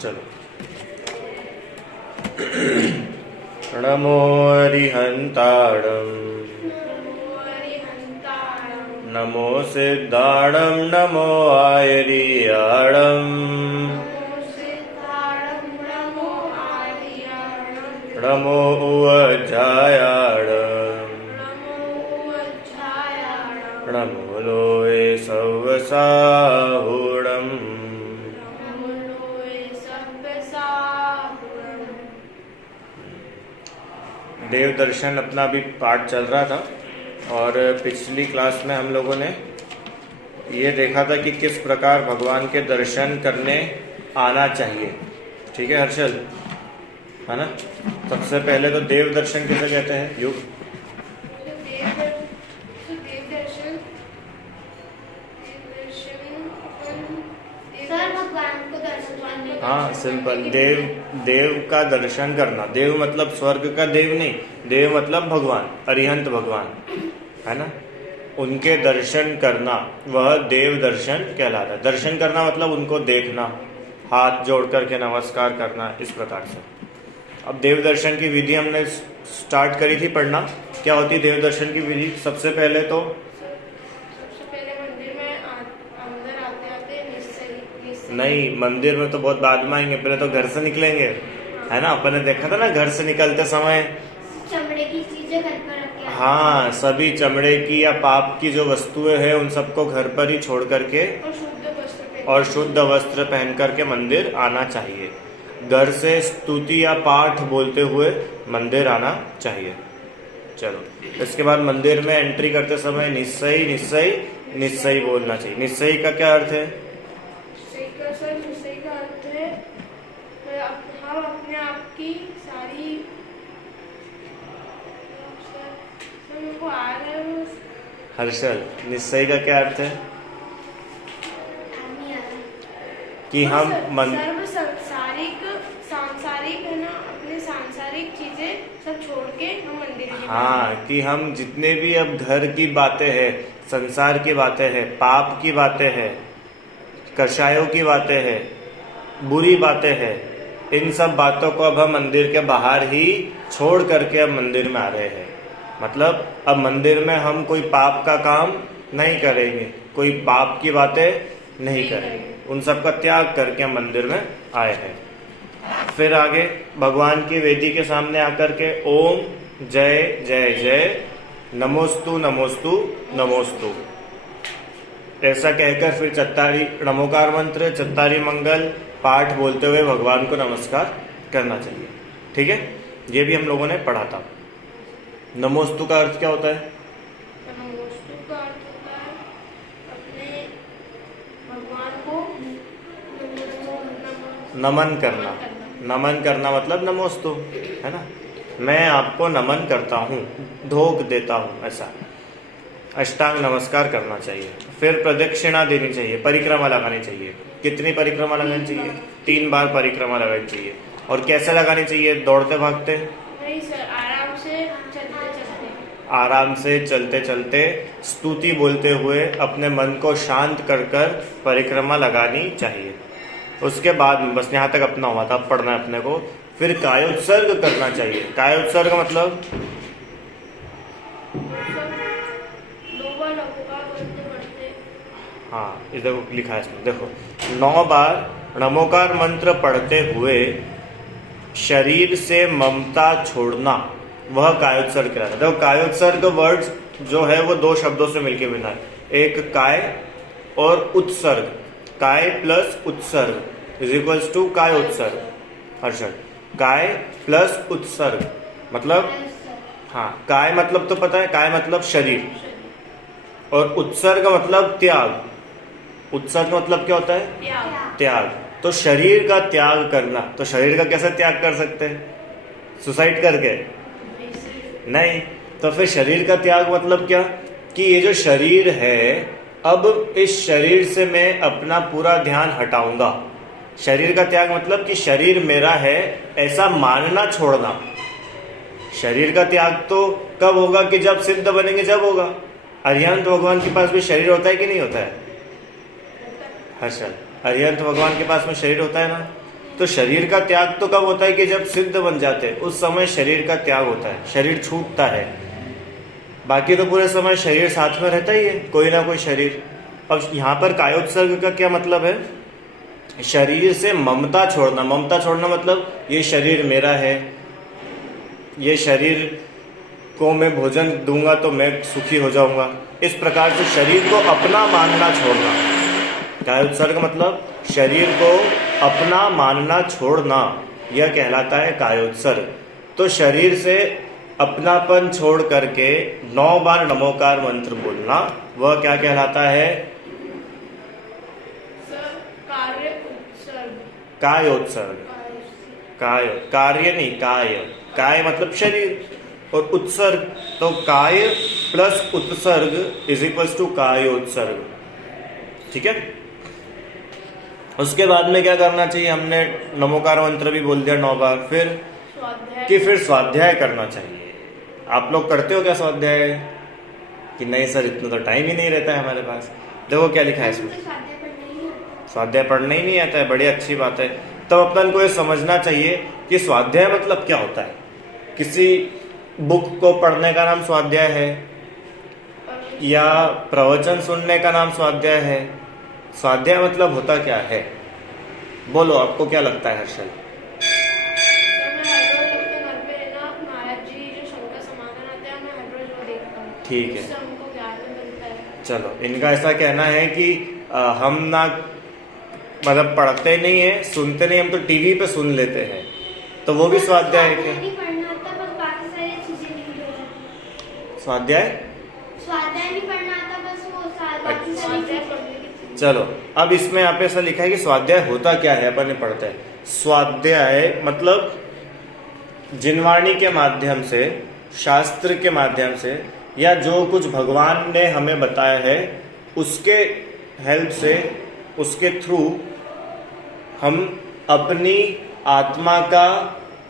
चलो। नमो अरिहंताणं नमो सिद्धाणं नमो आयरियाणं नमो उवज्जायाणं नमो लोये सव्वसाहुणम्। देव दर्शन अपना भी पाठ चल रहा था और पिछली क्लास में हम लोगों ने ये देखा था कि किस प्रकार भगवान के दर्शन करने आना चाहिए। ठीक है हर्षल, है ना? सबसे पहले तो देव दर्शन किसे कहते हैं? युग हाँ, सिंपल। देव का दर्शन करना। देव मतलब स्वर्ग का देव नहीं, देव मतलब भगवान, अरिहंत भगवान, है ना? उनके दर्शन करना वह देव दर्शन कहलाता है। दर्शन करना मतलब उनको देखना, हाथ जोड़ करके नमस्कार करना, इस प्रकार से। अब देव दर्शन की विधि हमने स्टार्ट करी थी पढ़ना। क्या होती है देव दर्शन की विधि? सबसे पहले मंदिर में अंदर आते नहीं, मंदिर में तो बहुत बाद में आएंगे, पहले तो घर से निकलेंगे, है ना? अपन ने देखा था ना, घर से निकलते समय चमड़े की चीजें घर पर रख के, हाँ, सभी चमड़े की या पाप की जो वस्तुएं हैं उन सबको घर पर ही छोड़ करके और शुद्ध वस्त्र पहन करके मंदिर आना चाहिए। घर से स्तुति या पाठ बोलते हुए मंदिर आना चाहिए। चलो, इसके बाद मंदिर में एंट्री करते समय निश्चय निश्चय निश्चय बोलना चाहिए। निश्चय का क्या अर्थ है? निश्चय का अर्थ है हम अपने आप की सारी हर्षल, निश्चय का क्या अर्थ है? कि हम सांसारिक है ना, अपने सांसारिक चीजें सब छोड़ के हम मंदिर में, हाँ, कि हम जितने भी अब घर की बातें हैं, संसार की बातें हैं, पाप की बातें हैं, कषायों की बातें हैं, बुरी बातें हैं, इन सब बातों को अब हम मंदिर के बाहर ही छोड़ करके अब मंदिर में आ रहे हैं। मतलब अब मंदिर में हम कोई पाप का काम नहीं करेंगे, कोई पाप की बातें नहीं करेंगे, उन सब का त्याग करके हम मंदिर में आए हैं। फिर आगे भगवान की वेदी के सामने आकर के ओम जय जय जय नमोस्तु नमोस्तु नमोस्तु ऐसा कहकर फिर चत्तारी नमोकार मंत्र, चत्तारी मंगल पाठ बोलते हुए भगवान को नमस्कार करना चाहिए। ठीक है, ये भी हम लोगों ने पढ़ा था। नमोस्तु का अर्थ क्या होता है? नमोस्तु का अर्थ होता है अपने भगवान को नमन करना। नमन करना मतलब नमोस्तु, है ना? मैं आपको नमन करता हूँ, ढोक देता हूँ, ऐसा अष्टांग नमस्कार करना चाहिए। फिर प्रदक्षिणा देनी चाहिए, परिक्रमा लगानी चाहिए। कितनी परिक्रमा लगानी चाहिए? 3 बार परिक्रमा लगानी चाहिए। और कैसे लगानी चाहिए? दौड़ते भागते? नहीं सर, आराम से आराम से चलते चलते स्तुति बोलते हुए अपने मन को शांत कर कर परिक्रमा लगानी चाहिए। उसके बाद बस यहाँ तक अपना हुआ था, पढ़ना है अपने को। फिर कायोत्सर्ग करना चाहिए। कायोत्सर्ग मतलब हाँ, इस देखो लिखा है इसमें, देखो 9 बार नमोकार मंत्र पढ़ते हुए शरीर से ममता छोड़ना, वह कायोत्सर्ग कहलाता है। देखो कायोत्सर्ग वर्ड जो है वो 2 शब्दों से मिलकर बना है, एक काय और उत्सर्ग। काय प्लस उत्सर्ग इज इक्वल्स टू कायोत्सर्ग। हर्षद, काय प्लस उत्सर्ग मतलब, हाँ, काय मतलब तो पता है, काय मतलब शरीर, और उत्सर्ग मतलब त्याग। उत्सर्ग मतलब क्या होता है? त्याग। तो शरीर का त्याग करना, तो शरीर का कैसे त्याग कर सकते हैं? सुसाइड करके? नहीं। तो फिर शरीर का त्याग मतलब क्या? कि ये जो शरीर है, अब इस शरीर से मैं अपना पूरा ध्यान हटाऊंगा। शरीर का त्याग मतलब कि शरीर मेरा है ऐसा मानना छोड़ना। शरीर का त्याग तो कब होगा? कि जब सिद्ध बनेंगे जब होगा। अरिहंत भगवान के पास भी शरीर होता है कि नहीं होता है? हर्षल, अरिहंत भगवान के पास में शरीर होता है ना? तो शरीर का त्याग तो कब होता है कि जब सिद्ध बन जाते हैं, उस समय शरीर का त्याग होता है, शरीर छूटता है। बाकी तो पूरे समय शरीर साथ में रहता ही है, कोई ना कोई शरीर। अब यहाँ पर कायोत्सर्ग का क्या मतलब है? शरीर से ममता छोड़ना। ममता छोड़ना मतलब ये शरीर मेरा है, ये शरीर को मैं भोजन दूंगा तो मैं सुखी हो जाऊंगा, इस प्रकार से शरीर को अपना मानना छोड़ना। कायोत्सर्ग मतलब शरीर को अपना मानना छोड़ना, यह कहलाता है कायोत्सर्ग। तो शरीर से अपनापन छोड़ करके 9 बार नमोकार मंत्र बोलना, वह क्या कहलाता है? सर कार्य उत्सर्ग। कायोत्सर्ग। कार्य नहीं, काय मतलब शरीर, और उत्सर्ग तो काय प्लस उत्सर्ग इज इक्वल्स टू कायोत्सर्ग। ठीक है। उसके बाद में क्या करना चाहिए? हमने नमोकार मंत्र भी बोल दिया 9 बार, फिर फिर स्वाध्याय करना चाहिए। आप लोग करते हो क्या स्वाध्याय? कि नहीं सर, इतना तो टाइम ही नहीं रहता है हमारे पास। देखो क्या लिखा है इसमें, स्वाध्याय पढ़ना ही नहीं आता है। बड़ी अच्छी बात है। तब अपन को ये समझना चाहिए कि स्वाध्याय मतलब क्या होता है। किसी बुक को पढ़ने का नाम स्वाध्याय है, या प्रवचन सुनने का नाम स्वाध्याय है? स्वाध्याय मतलब होता क्या है? बोलो, आपको क्या लगता है हर्षल? ठीक है, चलो, इनका ऐसा कहना है कि हम ना मतलब पढ़ते नहीं है, सुनते नहीं, हम तो टीवी पे सुन लेते हैं, तो वो भी स्वाध्याय है क्या? स्वाध्याय नहीं पढ़ना आता, बस वो बाकी सारी चीजें। चलो, अब इसमें यहाँ पे ऐसा लिखा है कि स्वाध्याय होता क्या है, अपन ने पढ़ते हैं। स्वाध्याय मतलब जिनवाणी के माध्यम से, शास्त्र के माध्यम से, या जो कुछ भगवान ने हमें बताया है उसके हेल्प से, उसके थ्रू हम अपनी आत्मा का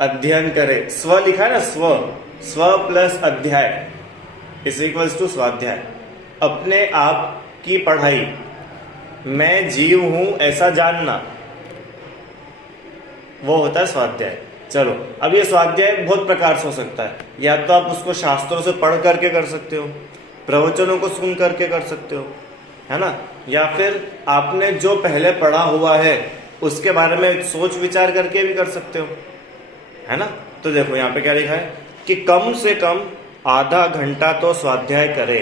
अध्ययन करें। स्व लिखा है ना, स्व प्लस अध्याय इज इक्वल्स टू स्वाध्याय। अपने आप की पढ़ाई, मैं जीव हूं ऐसा जानना, वो होता है स्वाध्याय। चलो, अब ये स्वाध्याय बहुत प्रकार से हो सकता है। या तो आप उसको शास्त्रों से पढ़ करके कर सकते हो, प्रवचनों को सुन करके कर सकते हो, है ना, या फिर आपने जो पहले पढ़ा हुआ है उसके बारे में सोच विचार करके भी कर सकते हो, है ना। तो देखो यहाँ पे क्या लिखा है कि कम से कम आधा घंटा तो स्वाध्याय करे,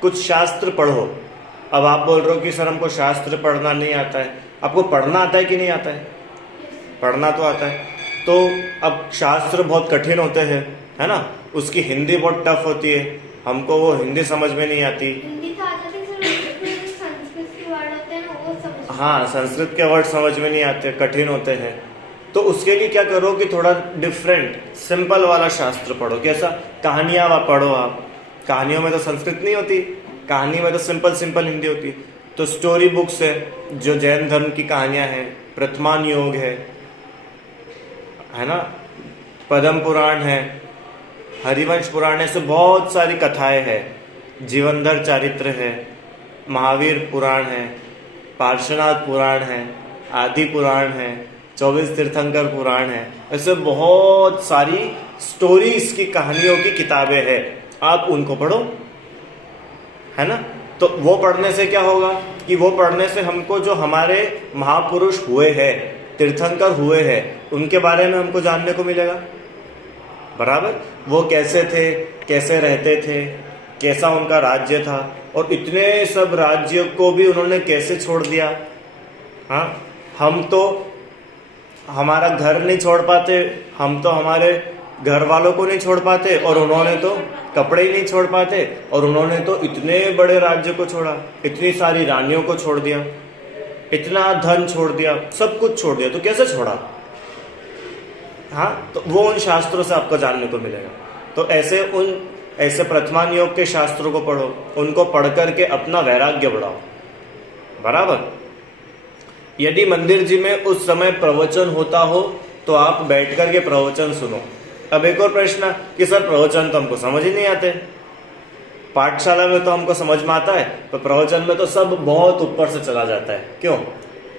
कुछ शास्त्र पढ़ो। अब आप बोल रहे हो कि सर हमको शास्त्र पढ़ना नहीं आता है। आपको पढ़ना आता है कि नहीं आता है? पढ़ना तो आता है। तो अब शास्त्र बहुत कठिन होते हैं, है ना, उसकी हिंदी बहुत टफ होती है, हमको वो हिंदी समझ में नहीं आती। हिंदी तो आता है सर, संस्कृत के वर्ड होते हैं ना, वो समझ। हाँ, संस्कृत के वर्ड समझ में नहीं आते, कठिन होते हैं। तो उसके लिए क्या करो कि थोड़ा डिफरेंट, सिंपल वाला शास्त्र पढ़ो। कैसा? कहानियां पढ़ो आप। कहानियों में तो संस्कृत नहीं होती, कहानी में तो सिंपल हिंदी होती। तो स्टोरी बुक्स है, जो जैन धर्म की कहानियां हैं, प्रथमान योग है ना, पद्म पुराण है, हरिवंश पुराण है, ऐसे बहुत सारी कथाएं हैं। जीवनधर चरित्र है, महावीर पुराण है, पार्श्वनाथ पुराण है, आदि पुराण है, 24 तीर्थंकर पुराण है। ऐसे बहुत सारी स्टोरीज की, कहानियों की किताबें हैं। आप उनको पढ़ो, है ना। तो वो पढ़ने से क्या होगा कि वो पढ़ने से हमको जो हमारे महापुरुष हुए हैं, तीर्थंकर हुए हैं, उनके बारे में हमको जानने को मिलेगा। बराबर, वो कैसे थे, कैसे रहते थे, कैसा उनका राज्य था, और इतने सब राज्य को भी उन्होंने कैसे छोड़ दिया। हाँ, हम तो हमारा घर नहीं छोड़ पाते, हम तो हमारे घर वालों को नहीं छोड़ पाते, और उन्होंने तो कपड़े ही नहीं छोड़ पाते, और उन्होंने तो इतने बड़े राज्य को छोड़ा, इतनी सारी रानियों को छोड़ दिया, इतना धन छोड़ दिया, सब कुछ छोड़ दिया। तो कैसे छोड़ा? हाँ, तो वो उन शास्त्रों से आपको जानने को मिलेगा। तो ऐसे प्रथमान योग के शास्त्रों को पढ़ो, उनको पढ़ करके अपना वैराग्य बढ़ाओ। बराबर। यदि मंदिर जी में उस समय प्रवचन होता हो तो आप बैठ करके प्रवचन सुनो। अब एक और प्रश्न कि सर प्रवचन तो हमको समझ ही नहीं आते, पाठशाला में तो हमको समझ में आता है, पर प्रवचन में तो सब बहुत ऊपर से चला जाता है। क्यों?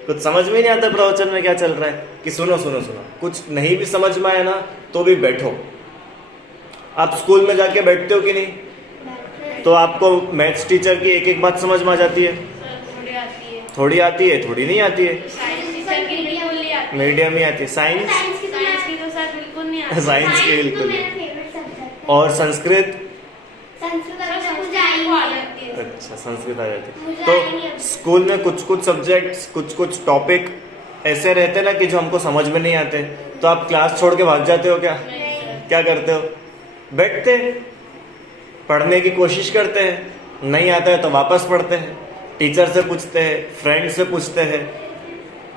कुछ समझ में नहीं आता प्रवचन में क्या चल रहा है। कि सुनो सुनो सुनो, कुछ नहीं भी समझ में आए ना तो भी बैठो। आप स्कूल में जाके बैठते हो कि नहीं? तो आपको मैथ्स टीचर की एक एक बात समझ में आ जाती है? थोड़ी आती है, थोड़ी आती है, थोड़ी नहीं आती है। साइंस टीचर की बिल्कुल नहीं आती, मीडियम ही आती है। साइंस साइंस की साइंस की तो सर बिल्कुल नहीं आती। साइंस की बिल्कुल मेरा नहीं। फेवरेट सब्जेक्ट है। और संस्कृत? संस्कृत सर अच्छा मुझे मुझे आई को आ नहीं है। जाती है। अच्छा, संस्कृत आ जाती मुझे है। आई नहीं तो है। स्कूल में कुछ कुछ सब्जेक्ट्स, कुछ कुछ टॉपिक ऐसे रहते ना कि जो हमको समझ में नहीं आते, तो आप क्लास छोड़ के भाग जाते हो क्या? नहीं सर, क्या करते हो? बैठते हैं, पढ़ने की कोशिश करते हैं, नहीं आता है तो वापस पढ़ते हैं, टीचर से पूछते हैं, फ्रेंड से पूछते हैं।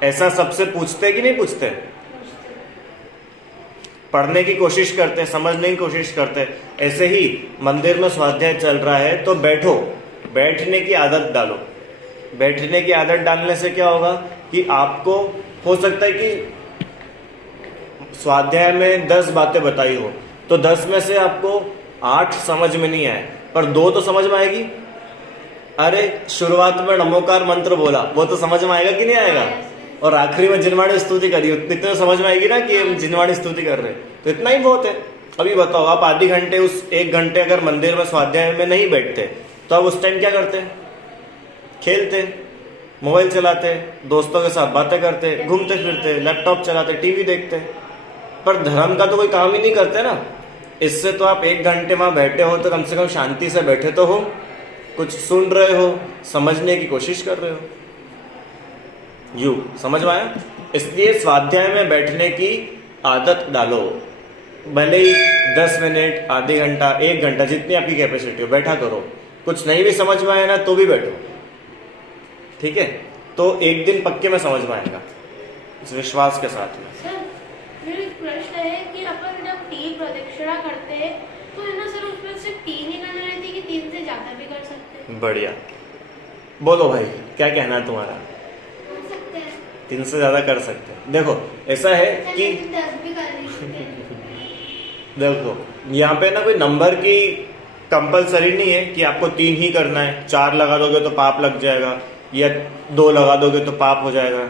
ऐसा सबसे पूछते हैं कि नहीं पूछते? पढ़ने की कोशिश करते हैं, समझने की कोशिश करते हैं। ऐसे ही मंदिर में स्वाध्याय चल रहा है तो बैठो, बैठने की आदत डालो। बैठने की आदत डालने से क्या होगा कि आपको हो सकता है कि स्वाध्याय में 10 बातें बताई हो तो 10 में से आपको 8 समझ में नहीं आए, पर 2 तो समझ में आएगी। अरे शुरुआत में नमोकार मंत्र बोला, वो तो समझ में आएगा कि नहीं आएगा? और आखिरी में जिनवाणी स्तुति करी, इतने तो समझ में आएगी ना कि हम जिनवाणी स्तुति कर रहे हैं, तो इतना ही बहुत है। अभी बताओ, आप आधे घंटे उस 1 घंटे अगर मंदिर में स्वाध्याय में नहीं बैठते तो आप उस टाइम क्या करते? खेलते, मोबाइल चलाते, दोस्तों के साथ बातें करते, घूमते फिरते, लैपटॉप चलाते, टीवी देखते, पर धर्म का तो कोई काम ही नहीं करते ना। इससे तो आप 1 घंटे वहां बैठे हो तो कम से कम शांति से बैठे तो हो, कुछ सुन रहे हो, समझने की कोशिश कर रहे हो। यू समझ में आया? इसलिए स्वाध्याय में बैठने की आदत डालो। भले ही 10 मिनट, आधे घंटा, 1 घंटा, जितनी आपकी कैपेसिटी हो बैठा करो। कुछ नहीं भी समझ में आया ना तो भी बैठो, ठीक है? तो एक दिन पक्के में समझ में आएगा, इस विश्वास के साथ में। सर मेरा एक प्रश्न है कि अपन जब 3 प्रदक्षिणा करते हैं तो है ना सर, उसमें सिर्फ 3 ही करना रहती है कि 3 से ज्यादा भी कर सकते हैं? बढ़िया, बोलो भाई, क्या कहना है तुम्हारा? कर सकते हैं। 3 से ज्यादा कर सकते हैं। देखो ऐसा है कि 10 भी कर सकते हैं। देखो यहाँ पे ना कोई नंबर की कंपलसरी नहीं है कि आपको 3 ही करना है। 4 लगा दोगे तो पाप लग जाएगा, या 2 लगा दोगे तो पाप हो जाएगा,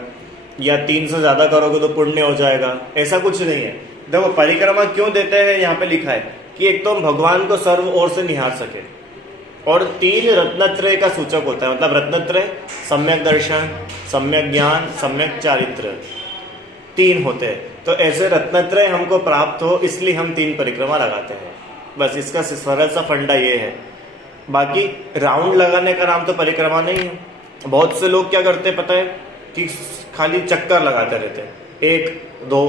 या 3 से ज्यादा करोगे तो पुण्य हो जाएगा। ऐसा कुछ नहीं है। देखो परिक्रमा क्यों देते हैं, यहाँ पे लिखा है कि एक तो हम भगवान को सर्व ओर से निहार सके, और 3 रत्नत्रय का सूचक होता है। मतलब रत्नत्रय सम्यक दर्शन, सम्यक ज्ञान, सम्यक चारित्र, 3 होते हैं। तो ऐसे रत्नत्रय हमको प्राप्त हो इसलिए हम 3 परिक्रमा लगाते हैं। बस इसका सरल सा फंडा ये है। बाकी राउंड लगाने का नाम तो परिक्रमा नहीं है। बहुत से लोग क्या करते हैं पता है कि खाली चक्कर लगाते रहते हैं, 1 2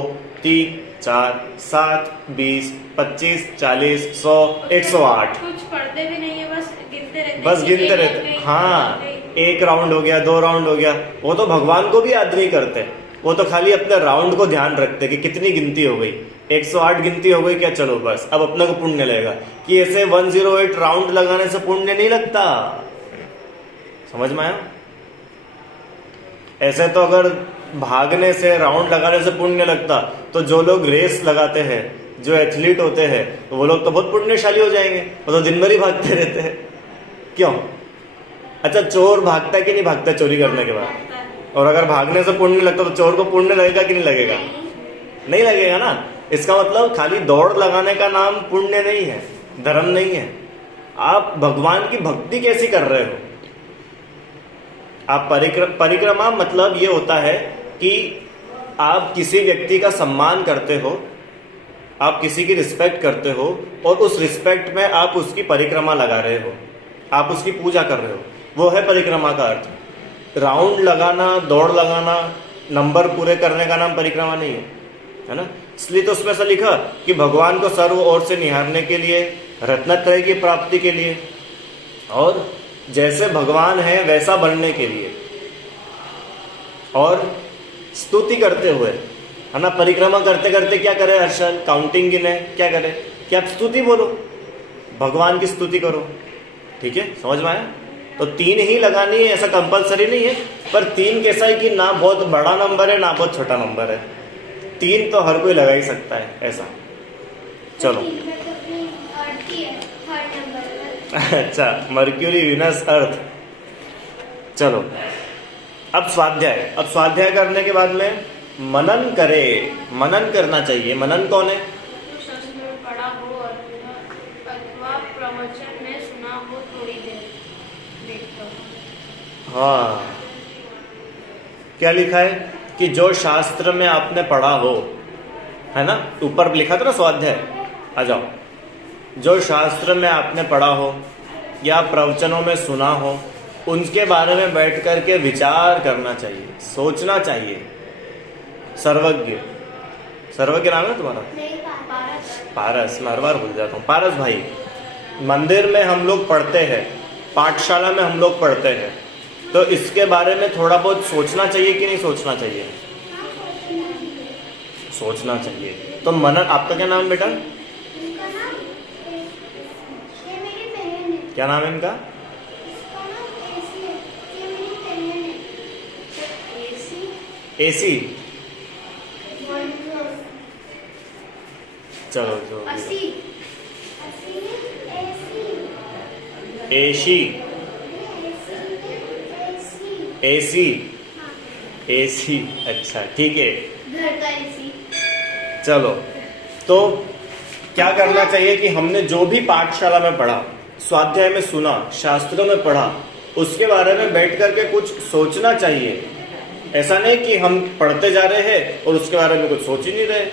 3 4 7 20 25 40 100 108। कुछ पढ़ते भी नहीं है, बस गिनते रहते हैं। बस गिनते रहते। हाँ, 1 राउंड हो गया, 2 राउंड हो गया। वो तो भगवान को भी याद नहीं करते, वो तो खाली अपने राउंड को ध्यान रखते कि कितनी गिनती हो गई, 108 गिनती हो गई क्या, चलो बस अब अपने को पुण्य लगेगा। कि ऐसे 108 राउंड लगाने से पुण्य नहीं लगता। समझ में आया? ऐसे तो अगर भागने से, राउंड लगाने से पुण्य लगता तो जो लोग रेस लगाते हैं, जो एथलीट होते हैं, तो वो लोग तो बहुत पुण्यशाली हो जाएंगे। वो तो दिन भर ही भागते रहते हैं। क्यों? अच्छा, चोर भागता है कि नहीं भागता चोरी करने के बाद? और अगर भागने से पुण्य लगता तो चोर को पुण्य लगेगा कि नहीं लगेगा? नहीं लगेगा ना। इसका मतलब खाली दौड़ लगाने का नाम पुण्य नहीं है, धर्म नहीं है। आप भगवान की भक्ति कैसी कर रहे हो? आप परिक्रमा मतलब ये होता है कि आप किसी व्यक्ति का सम्मान करते हो, आप किसी की रिस्पेक्ट करते हो, और उस रिस्पेक्ट में आप उसकी परिक्रमा लगा रहे हो, आप उसकी पूजा कर रहे हो। वो है परिक्रमा का अर्थ। राउंड लगाना, दौड़ लगाना, नंबर पूरे करने का नाम परिक्रमा नहीं है ना। इसलिए तो उसमें ऐसा लिखा कि भगवान को सर्व ओर से निहारने के लिए, रत्नत्रय की प्राप्ति के लिए, और जैसे भगवान है वैसा बनने के लिए, और स्तुति करते हुए, है ना। परिक्रमा करते करते क्या करे हर्षल? काउंटिंग गिने, क्या करे कि आप स्तुति बोलो, भगवान की स्तुति करो। ठीक है, समझ में आया? तो 3 ही लगानी है, ऐसा कंपलसरी नहीं है। पर 3 कैसा है कि ना बहुत बड़ा नंबर है ना बहुत छोटा नंबर है। 3 तो हर कोई लगा ही सकता है, ऐसा। चलो, तो 3 में तो अपनी अर्थ ही है, 3rd नंबर। अच्छा, मर्क्यूरी, वीनस, अर्थ। चलो अब स्वाध्याय करने के बाद में मनन करे। मनन करना चाहिए। मनन कौन है? शास्त्र में पढ़ा हो और अथवा प्रवचन में सुना हो थोड़ी देर देखकर। हाँ, क्या लिखा है कि जो शास्त्र में आपने पढ़ा हो, है ना, ऊपर लिखा था ना स्वाध्याय, आ जाओ। जो शास्त्र में आपने पढ़ा हो या प्रवचनों में सुना हो, उनके बारे में बैठ करके विचार करना चाहिए, सोचना चाहिए। सर्वज्ञ, सर्वज्ञ नाम है तुम्हारा? नहीं पारस। पारस, मैं हर बार भूल जाता हूँ। पारस भाई, मंदिर में हम लोग पढ़ते हैं, पाठशाला में हम लोग पढ़ते हैं, तो इसके बारे में थोड़ा बहुत सोचना चाहिए कि नहीं सोचना चाहिए? सोचना चाहिए। तो मनन, आपका क्या नाम बेटा? इसका नाम ये मेरी बहन है। क्या नाम है इनका? इसका नाम ऐसी है, ये मेरी बहन है। AC AC. चलो जो भी हो। अस्सी ऐसी है, ऐसी एसी, ऐसी एसी, हाँ। एसी। अच्छा ठीक है, घर का एसी। चलो। तो क्या करना चाहिए कि हमने जो भी पाठशाला में पढ़ा, स्वाध्याय में सुना, शास्त्रों में पढ़ा, उसके बारे में बैठ करके कुछ सोचना चाहिए। ऐसा नहीं कि हम पढ़ते जा रहे हैं और उसके बारे में कुछ सोच ही नहीं रहे।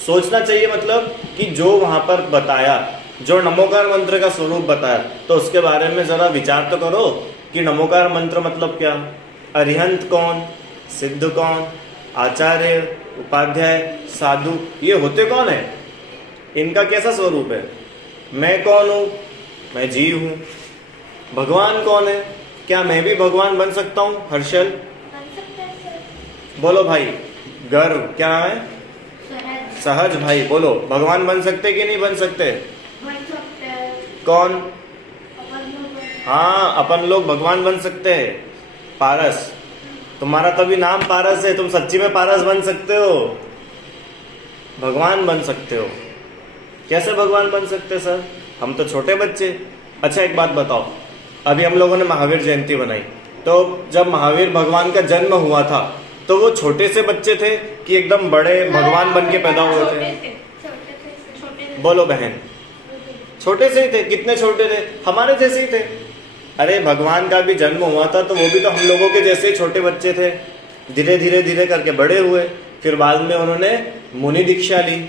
सोचना चाहिए मतलब कि जो वहां पर बताया, जो नमोकार मंत्र का स्वरूप बताया, तो उसके बारे में जरा विचार तो करो कि नमोकार मंत्र मतलब क्या, अरिहंत कौन, सिद्ध कौन, आचार्य, उपाध्याय, साधु, ये होते कौन है, इनका कैसा स्वरूप है, मैं कौन हूं, मैं जीव हूं, भगवान कौन है, क्या मैं भी भगवान बन सकता हूं? हर्षल बन सकता है सर। बोलो भाई। गर्व, क्या है? सहज सहज भाई बोलो, भगवान बन सकते कि नहीं बन सकते? बन सकते हैं। कौन? अपन लोग हाँ, अपन लोग भगवान बन सकते हैं। पारस, तुम्हारा तभी नाम पारस है, तुम सच्ची में पारस बन सकते हो, भगवान बन सकते हो। कैसे भगवान बन सकते सर? हम तो छोटे बच्चे। अच्छा एक बात बताओ, अभी हम लोगों ने महावीर जयंती बनाई, तो जब महावीर भगवान का जन्म हुआ था तो वो छोटे से बच्चे थे कि एकदम बड़े भगवान बन के पैदा हुए थे? छोटे थे। छोटे बोलो बहन। छोटे से ही थे। कितने छोटे थे? हमारे जैसे ही थे। अरे भगवान का भी जन्म हुआ था तो वो भी तो हम लोगों के जैसे ही छोटे बच्चे थे। धीरे धीरे धीरे करके बड़े हुए, फिर बाद में उन्होंने मुनि दीक्षा ली,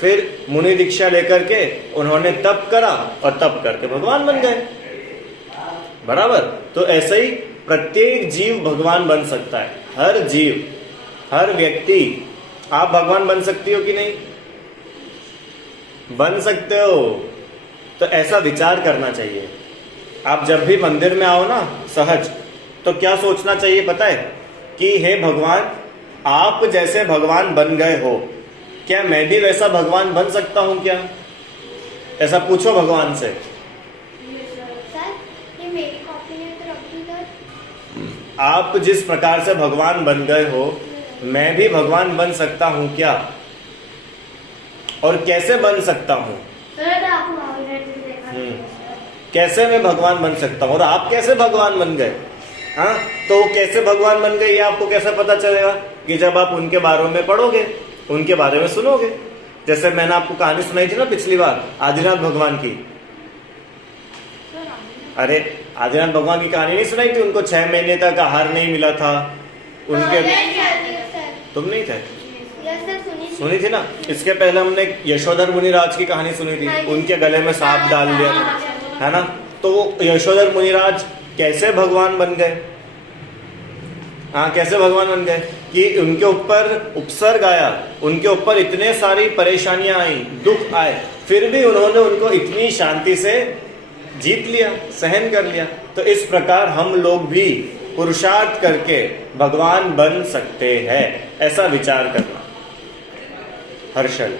फिर मुनि दीक्षा लेकर के उन्होंने तप करा और तप करके भगवान बन गए। बराबर। तो ऐसे ही प्रत्येक जीव भगवान बन सकता है। हर जीव, हर व्यक्ति। आप भगवान बन सकती हो कि नहीं? बन सकते हो। तो ऐसा विचार करना चाहिए। आप जब भी मंदिर में आओ ना सहज, तो क्या सोचना चाहिए पता है कि हे भगवान, आप जैसे भगवान बन गए हो, क्या मैं भी वैसा भगवान बन सकता हूं क्या? ऐसा पूछो भगवान से। सर ये मेरी कॉपी है तो रख दो इधर। आप जिस प्रकार से भगवान बन गए हो, मैं भी भगवान बन सकता हूं क्या? और कैसे बन सकता हूं? सर आप महावीर जी देखा कैसे मैं भगवान बन सकता हूं? और आप कैसे भगवान बन गए? हाँ, तो कैसे भगवान बन गए ये आपको कैसे पता चलेगा? कि जब आप उनके बारे में पढ़ोगे, उनके बारे में सुनोगे। जैसे मैंने आपको कहानी सुनाई थी ना पिछली बार, आदिनाथ भगवान की। अरे आदिनाथ भगवान की कहानी नहीं सुनाई थी? उनको 6 महीने तक आहार नहीं मिला था उनके। तुम नहीं थे? सुनी थी ना। इसके पहले हमने यशोधर मुनिराज की कहानी सुनी थी, उनके गले में सांप डाल दिया था, है ना। तो यशोधर मुनिराज कैसे भगवान बन गए? हाँ, कैसे भगवान बन गए? कि उनके ऊपर उपसर्ग आया, उनके ऊपर इतने सारी परेशानियां आई, दुख आए, फिर भी उन्होंने उनको इतनी शांति से जीत लिया, सहन कर लिया। तो इस प्रकार हम लोग भी पुरुषार्थ करके भगवान बन सकते हैं, ऐसा विचार करना। हर्षल,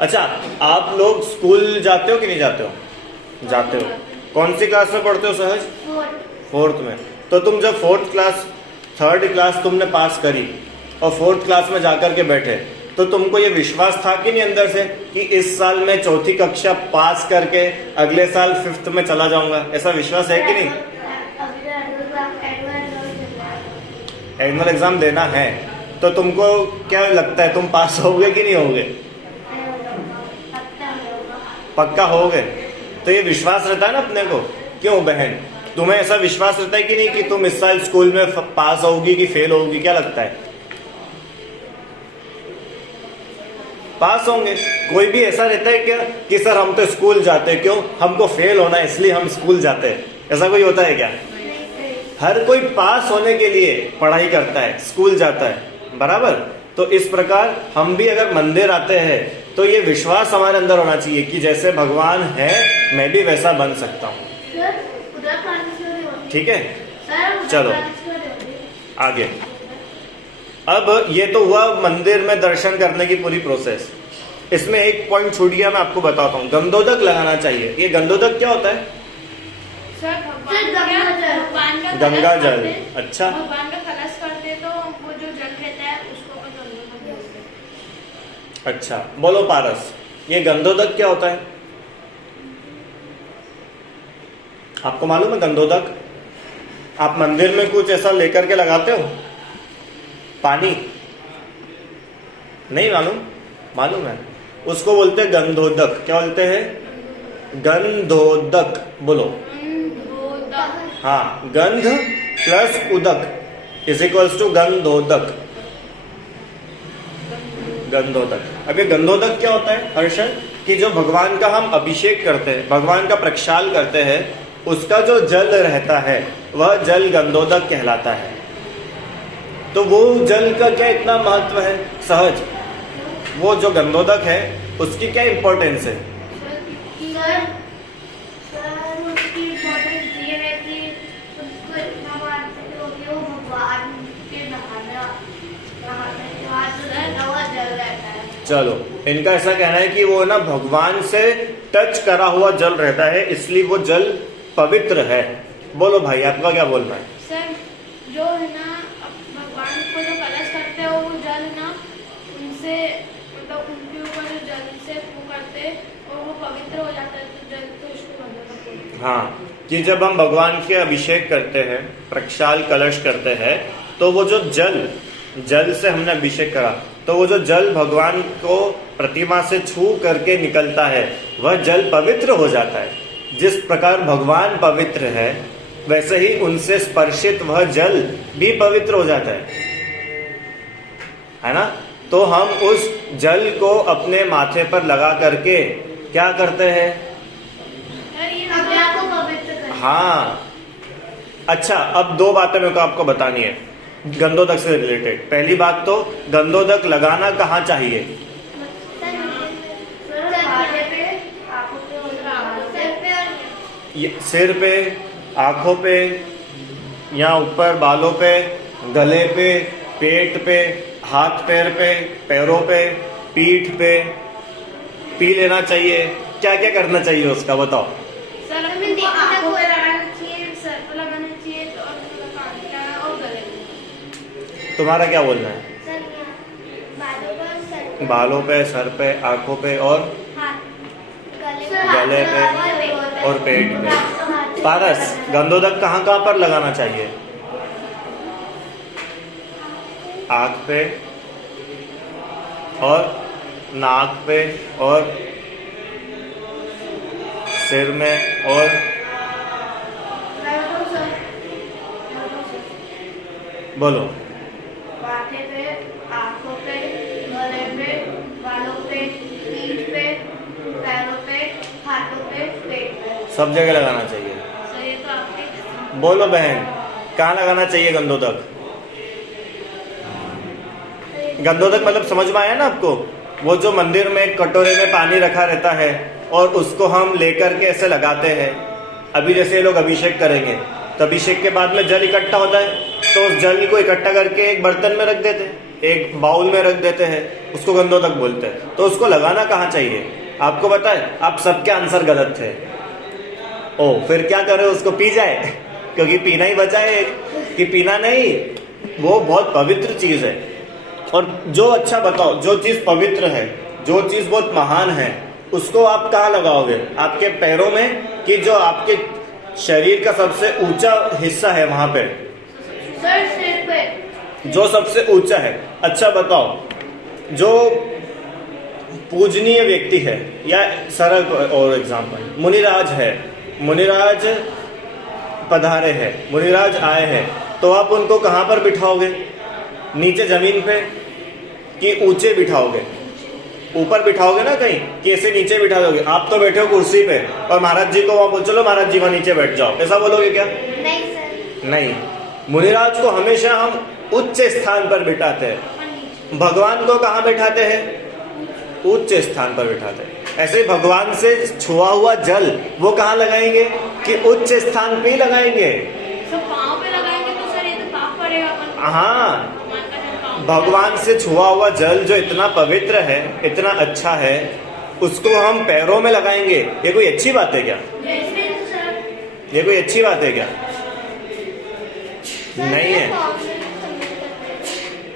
अच्छा आप लोग स्कूल जाते हो कि नहीं जाते हो? जाते हो। कौन सी क्लास में पढ़ते हो सहज? 4th में। तो तुम जब 4th क्लास, 3rd क्लास तुमने पास करी और 4th क्लास में जाकर के बैठे, तो तुमको ये विश्वास था कि नहीं अंदर से कि इस साल मैं चौथी कक्षा पास करके अगले साल 5th में चला जाऊंगा? ऐसा विश्वास है कि नहीं? एनुअल एग्जाम देना है तो तुमको क्या लगता है, तुम पास होगे कि नहीं होगे? पक्का होगे। तो ये विश्वास रहता है ना अपने को। क्यों बहन, तुम्हें ऐसा विश्वास रहता है कि नहीं कि तुम इस साल स्कूल में पास होगी कि फेल होगी? क्या लगता है? पास होंगे। कोई भी ऐसा रहता है क्या कि सर हम तो स्कूल जाते हैं, क्यों? हमको फेल होना है इसलिए हम स्कूल जाते हैं? ऐसा कोई होता है क्या? हर कोई पास होने के लिए पढ़ाई करता है, स्कूल जाता है, बराबर। तो इस प्रकार हम भी अगर मंदिर आते हैं तो ये विश्वास हमारे अंदर होना चाहिए कि जैसे भगवान है मैं भी वैसा बन सकता हूँ। ठीक है, चलो आगे। अब ये तो हुआ मंदिर में दर्शन करने की पूरी प्रोसेस। इसमें एक पॉइंट छूट गया, मैं आपको बताता हूँ। गंधोदक लगाना चाहिए। ये गंधोदक क्या होता है? गंगा जल। अच्छा, भगवान का कलश करते तो वो जो जल रहता है उसको अपन गंधोदक बोलते हैं। अच्छा, बोलो पारस, ये गंधोदक क्या होता है? आपको मालूम है गंधोदक? आप मंदिर में कुछ ऐसा लेकर के लगाते हो? पानी नहीं मालूम? मालूम है, उसको बोलते हैं गंधोदक। क्या बोलते हैं? गंधोदक। बोलो। हाँ, गंध प्लस उदक इज इक्वल्स टू गंधोदक। गंधोदक। अब ये गंधोदक क्या होता है हर्षण? कि जो भगवान का हम अभिषेक करते हैं, भगवान का प्रक्षाल करते हैं, उसका जो जल रहता है वह जल गंधोदक कहलाता है। तो वो जल का क्या इतना महत्व है? सहज वो जो गंधोदक है उसकी क्या इंपॉर्टेंस है? उसकी इम्पोर्टेंस ये है कि उसको इतना मानते हैं कि वो भगवान के नहाने के बाद नवा जल रहता है। चलो, इनका ऐसा कहना है कि वो ना भगवान से टच करा हुआ जल रहता है, इसलिए वो जल पवित्र है। बोलो भाई, आपका क्या बोलना है? सर, जो है ना भगवान को जो कलश करते हैं वो जल ना उनसे मतलब उनके ऊपर जो जल से वो करते और वो पवित्र हो जाता है, तो जल तो उसको गंधोदक बोलते हैं। हाँ, कि जब हम भगवान के अभिषेक करते हैं, प्रक्षाल कलश करते हैं, तो वो जो जल से हमने अभिषेक करा, तो वो जो जल भगवान को प्रतिमा से छू करके निकलता है वह जल पवित्र हो जाता है। जिस प्रकार भगवान पवित्र है वैसे ही उनसे स्पर्शित वह जल भी पवित्र हो जाता है ना? तो हम उस जल को अपने माथे पर लगा करके क्या करते हैं? अपने आप को पवित्र करें। हाँ। अच्छा, अब दो बातें मेरे को आपको बतानी है गंधोदक से रिलेटेड। पहली बात तो गंधोदक लगाना कहाँ चाहिए? सिर पे, आंखों पे, या ऊपर बालों पे, गले पे, पेट पे, हाथ पैर पे, पैरों पे, पीठ पे पी लेना चाहिए। क्या क्या करना चाहिए उसका बताओ? सर, हमें आंखों पे लगाना चाहिए, सर पे लगाना चाहिए और कान पे और गले में। तुम्हारा क्या बोलना है? सर, बालों पे, सर पे, आंखों पे और गले पे और पेट पे। पारस, गंधोदक कहाँ कहाँ पर लगाना चाहिए? आँख पे और नाक पे और सिर में और बोलो। माथे पे, आंखों पे, गले पे, बालों पे, पीठ पे, पैरों पे, हाथों पे, पेट पे। सब जगह लगाना चाहिए। सर, ये तो आपके बोलो बहन, कहाँ लगाना चाहिए गंधोदक? गंधोदक मतलब समझ में आया ना आपको? वो जो मंदिर में एक कटोरे में पानी रखा रहता है और उसको हम लेकर के ऐसे लगाते हैं। अभी जैसे ये लोग अभिषेक करेंगे तो अभिषेक के बाद में जल इकट्ठा होता है, तो उस जल को इकट्ठा करके एक बर्तन में रख देते हैं, एक बाउल में रख देते हैं, उसको गंधोदक बोलते हैं। तो उसको लगाना कहाँ चाहिए आपको पता है? आप सबके आंसर गलत थे। ओ, फिर क्या करे? उसको पी जाए क्योंकि पीना ही बचा है कि पीना नहीं। वो बहुत पवित्र चीज है। और जो अच्छा बताओ, जो चीज पवित्र है, जो चीज बहुत महान है, उसको आप कहाँ लगाओगे? आपके पैरों में, कि जो आपके शरीर का सबसे ऊंचा हिस्सा है वहां पे? सर सिर पे। जो सबसे ऊंचा है। अच्छा बताओ, जो पूजनीय व्यक्ति है, या सरल और एग्जाम्पल, मुनिराज है, मुनिराज पधारे हैं, मुनिराज आए हैं, तो आप उनको कहाँ पर बिठाओगे? नीचे जमीन पे कि ऊंचे बिठाओगे? ऊपर बिठाओगे ना कहीं, कि ऐसे नीचे बिठा दोगे? आप तो बैठे हो कुर्सी पे और महाराज जी को वहां बोल, चलो महाराज जी वहां नीचे बैठ जाओ, ऐसा बोलोगे क्या? नहीं सर। नहीं, मुनिराज को हमेशा हम उच्च स्थान पर बिठाते हैं। भगवान को कहाँ बैठाते हैं? उच्च स्थान पर बिठाते हैं। ऐसे ही भगवान से छुआ हुआ जल वो कहाँ लगाएंगे? कि उच्च स्थान पे ही लगाएंगे। सब पाँव पे लगाएंगे तो सर ये तो पाप पड़ेगा अपन। हाँ, भगवान का जल पाँव पे भगवान से छुआ हुआ जल जो इतना पवित्र है, इतना अच्छा है, उसको हम पैरों में लगाएंगे, ये कोई अच्छी बात है क्या? जैसे सर ये कोई अच्छी बात है क्या? नहीं है।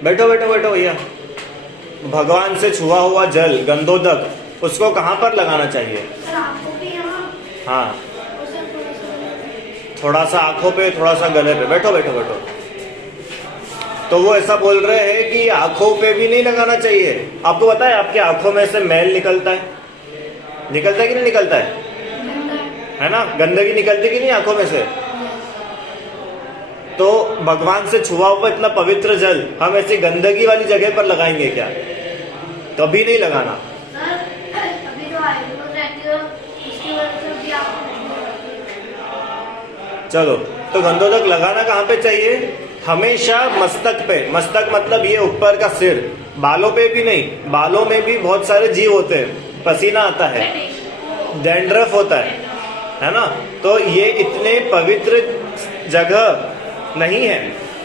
बैठो बैठो बैठो भैया। भगवान से छुआ हुआ जल, गंधोदक, उसको कहाँ पर लगाना चाहिए? सर आपको भी यहाँ हाँ, और सर थोड़ा सा आंखों पे, थोड़ा सा गले पे। बैठो बैठो बैठो। तो वो ऐसा बोल रहे हैं कि आंखों पे भी नहीं लगाना चाहिए। आपको पता है आपकी आंखों में से मैल निकलता है? निकलता है कि नहीं निकलता है ना? गंदगी निकलती कि नहीं आंखों में से? तो भगवान से छुआ हुआ इतना पवित्र जल हम ऐसी गंदगी वाली जगह पर लगाएंगे क्या? कभी नहीं लगाना। सर अभी जो आयुर्वेद रहती है उसकी वजह से भी आपको चलो, तो गंधोदक लगाना कहाँ पे चाहिए? हमेशा मस्तक पे। मस्तक मतलब ये ऊपर का सिर, बालों पे भी नहीं। बालों में भी बहुत सारे जीव होते हैं, पसीना आता है, डैंड्रफ होता है ना? तो ये इतने पवित्र जगह नहीं है,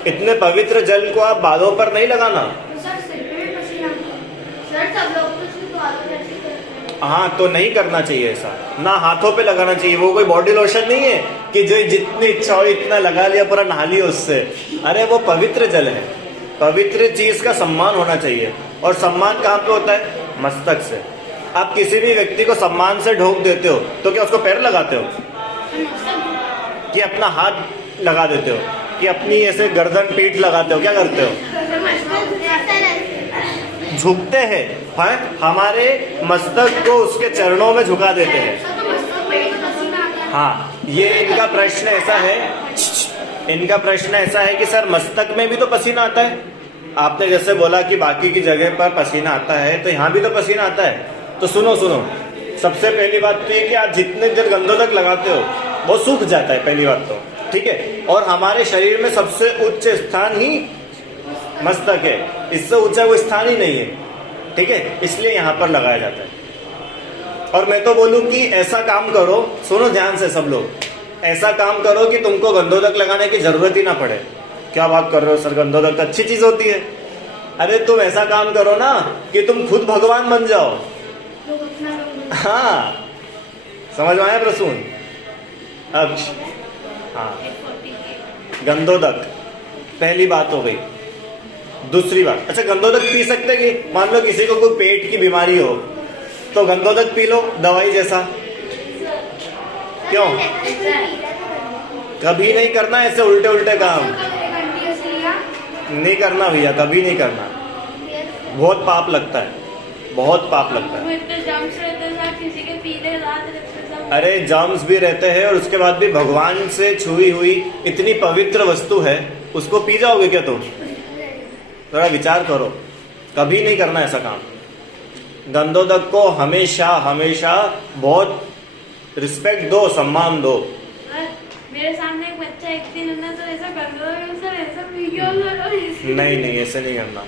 इतने पवित्र जल को आप बालों पर नहीं लगाना। सर सिर पे भी पसीना आता है। सर सब लोग तो सिर्फ बालों जैसे करते हैं। हाँ, तो नहीं करना चाहिए ऐसा ना। हाथों पे लगाना चाहिए। वो कोई बॉडी लोशन नहीं है कि जो जितनी इच्छा हो इतना लगा लिया, पूरा नहा लिया उससे। अरे वो पवित्र जल है, पवित्र चीज का सम्मान होना चाहिए। और सम्मान कहाँ पे होता है? मस्तक से। आप किसी भी व्यक्ति को सम्मान से ढोक देते हो तो क्या उसको पैर लगाते हो? कि अपना हाथ लगा देते हो? कि अपनी ऐसे गर्दन पीठ लगाते हो? क्या करते हो? झुकते हैं। हाँ, हमारे मस्तक को उसके चरणों में झुका देते हैं। सर तो मस्तक पे ही तो पसीना आता है। हाँ, ये इनका प्रश्न ऐसा है, इनका प्रश्न ऐसा है कि सर मस्तक में भी तो पसीना आता है। आपने जैसे बोला कि बाकी की जगह पर पसीना आता है, तो यहाँ भी तो पसीना आता है। तो सुनो सुनो, सबसे पहली बात तो ये कि आप जितने देर गंधोदक लगाते हो वो सूख जाता है, पहली बात तो, ठीक है। और हमारे शरीर में सबसे उच्च स्थान ही मस्तक है, इससे ऊंचा वो स्थान ही नहीं है, ठीक है। इसलिए यहाँ पर लगाया जाता है। और मैं तो बोलूँ कि ऐसा काम करो, सुनो ध्यान से सब लोग, ऐसा काम करो कि तुमको गंधोदक लगाने की जरूरत ही ना पड़े। क्या बात कर रहे हो सर, गंधोदक तो अच्छी चीज होती है। अरे तुम ऐसा काम करो ना कि तुम खुद भगवान बन जाओ। हाँ, समझ में आया प्रसून? अक्ष, हाँ, गंधोदक पहली बात हो गई। दूसरी बात, अच्छा गंधोदक पी सकते कि मान लो किसी को कोई पेट की बीमारी हो तो गंधोदक पी लो दवाई जैसा, क्यों? कभी नहीं करना ऐसे उल्टे उल्टे काम, नहीं करना भैया, कभी नहीं करना। बहुत पाप लगता है, बहुत पाप लगता है। इतने जर्म्स रहते हैं सर, किसी के पीले दांत रहते हैं सब। अरे जर्म्स भी रहते हैं और उसके बाद भी भगवान से छुई हुई इतनी पवित्र वस्तु है, उसको पी जाओगे क्या तुम? थोड़ा विचार करो, कभी नहीं करना ऐसा काम। गंधोदक को हमेशा हमेशा बहुत रिस्पेक्ट दो, सम्मान दो। मेरे सामने एक बच्चा एक दिन ना तो ऐसा गंधोदक सर ऐसा पी गया। नहीं नहीं, ऐसे नहीं करना।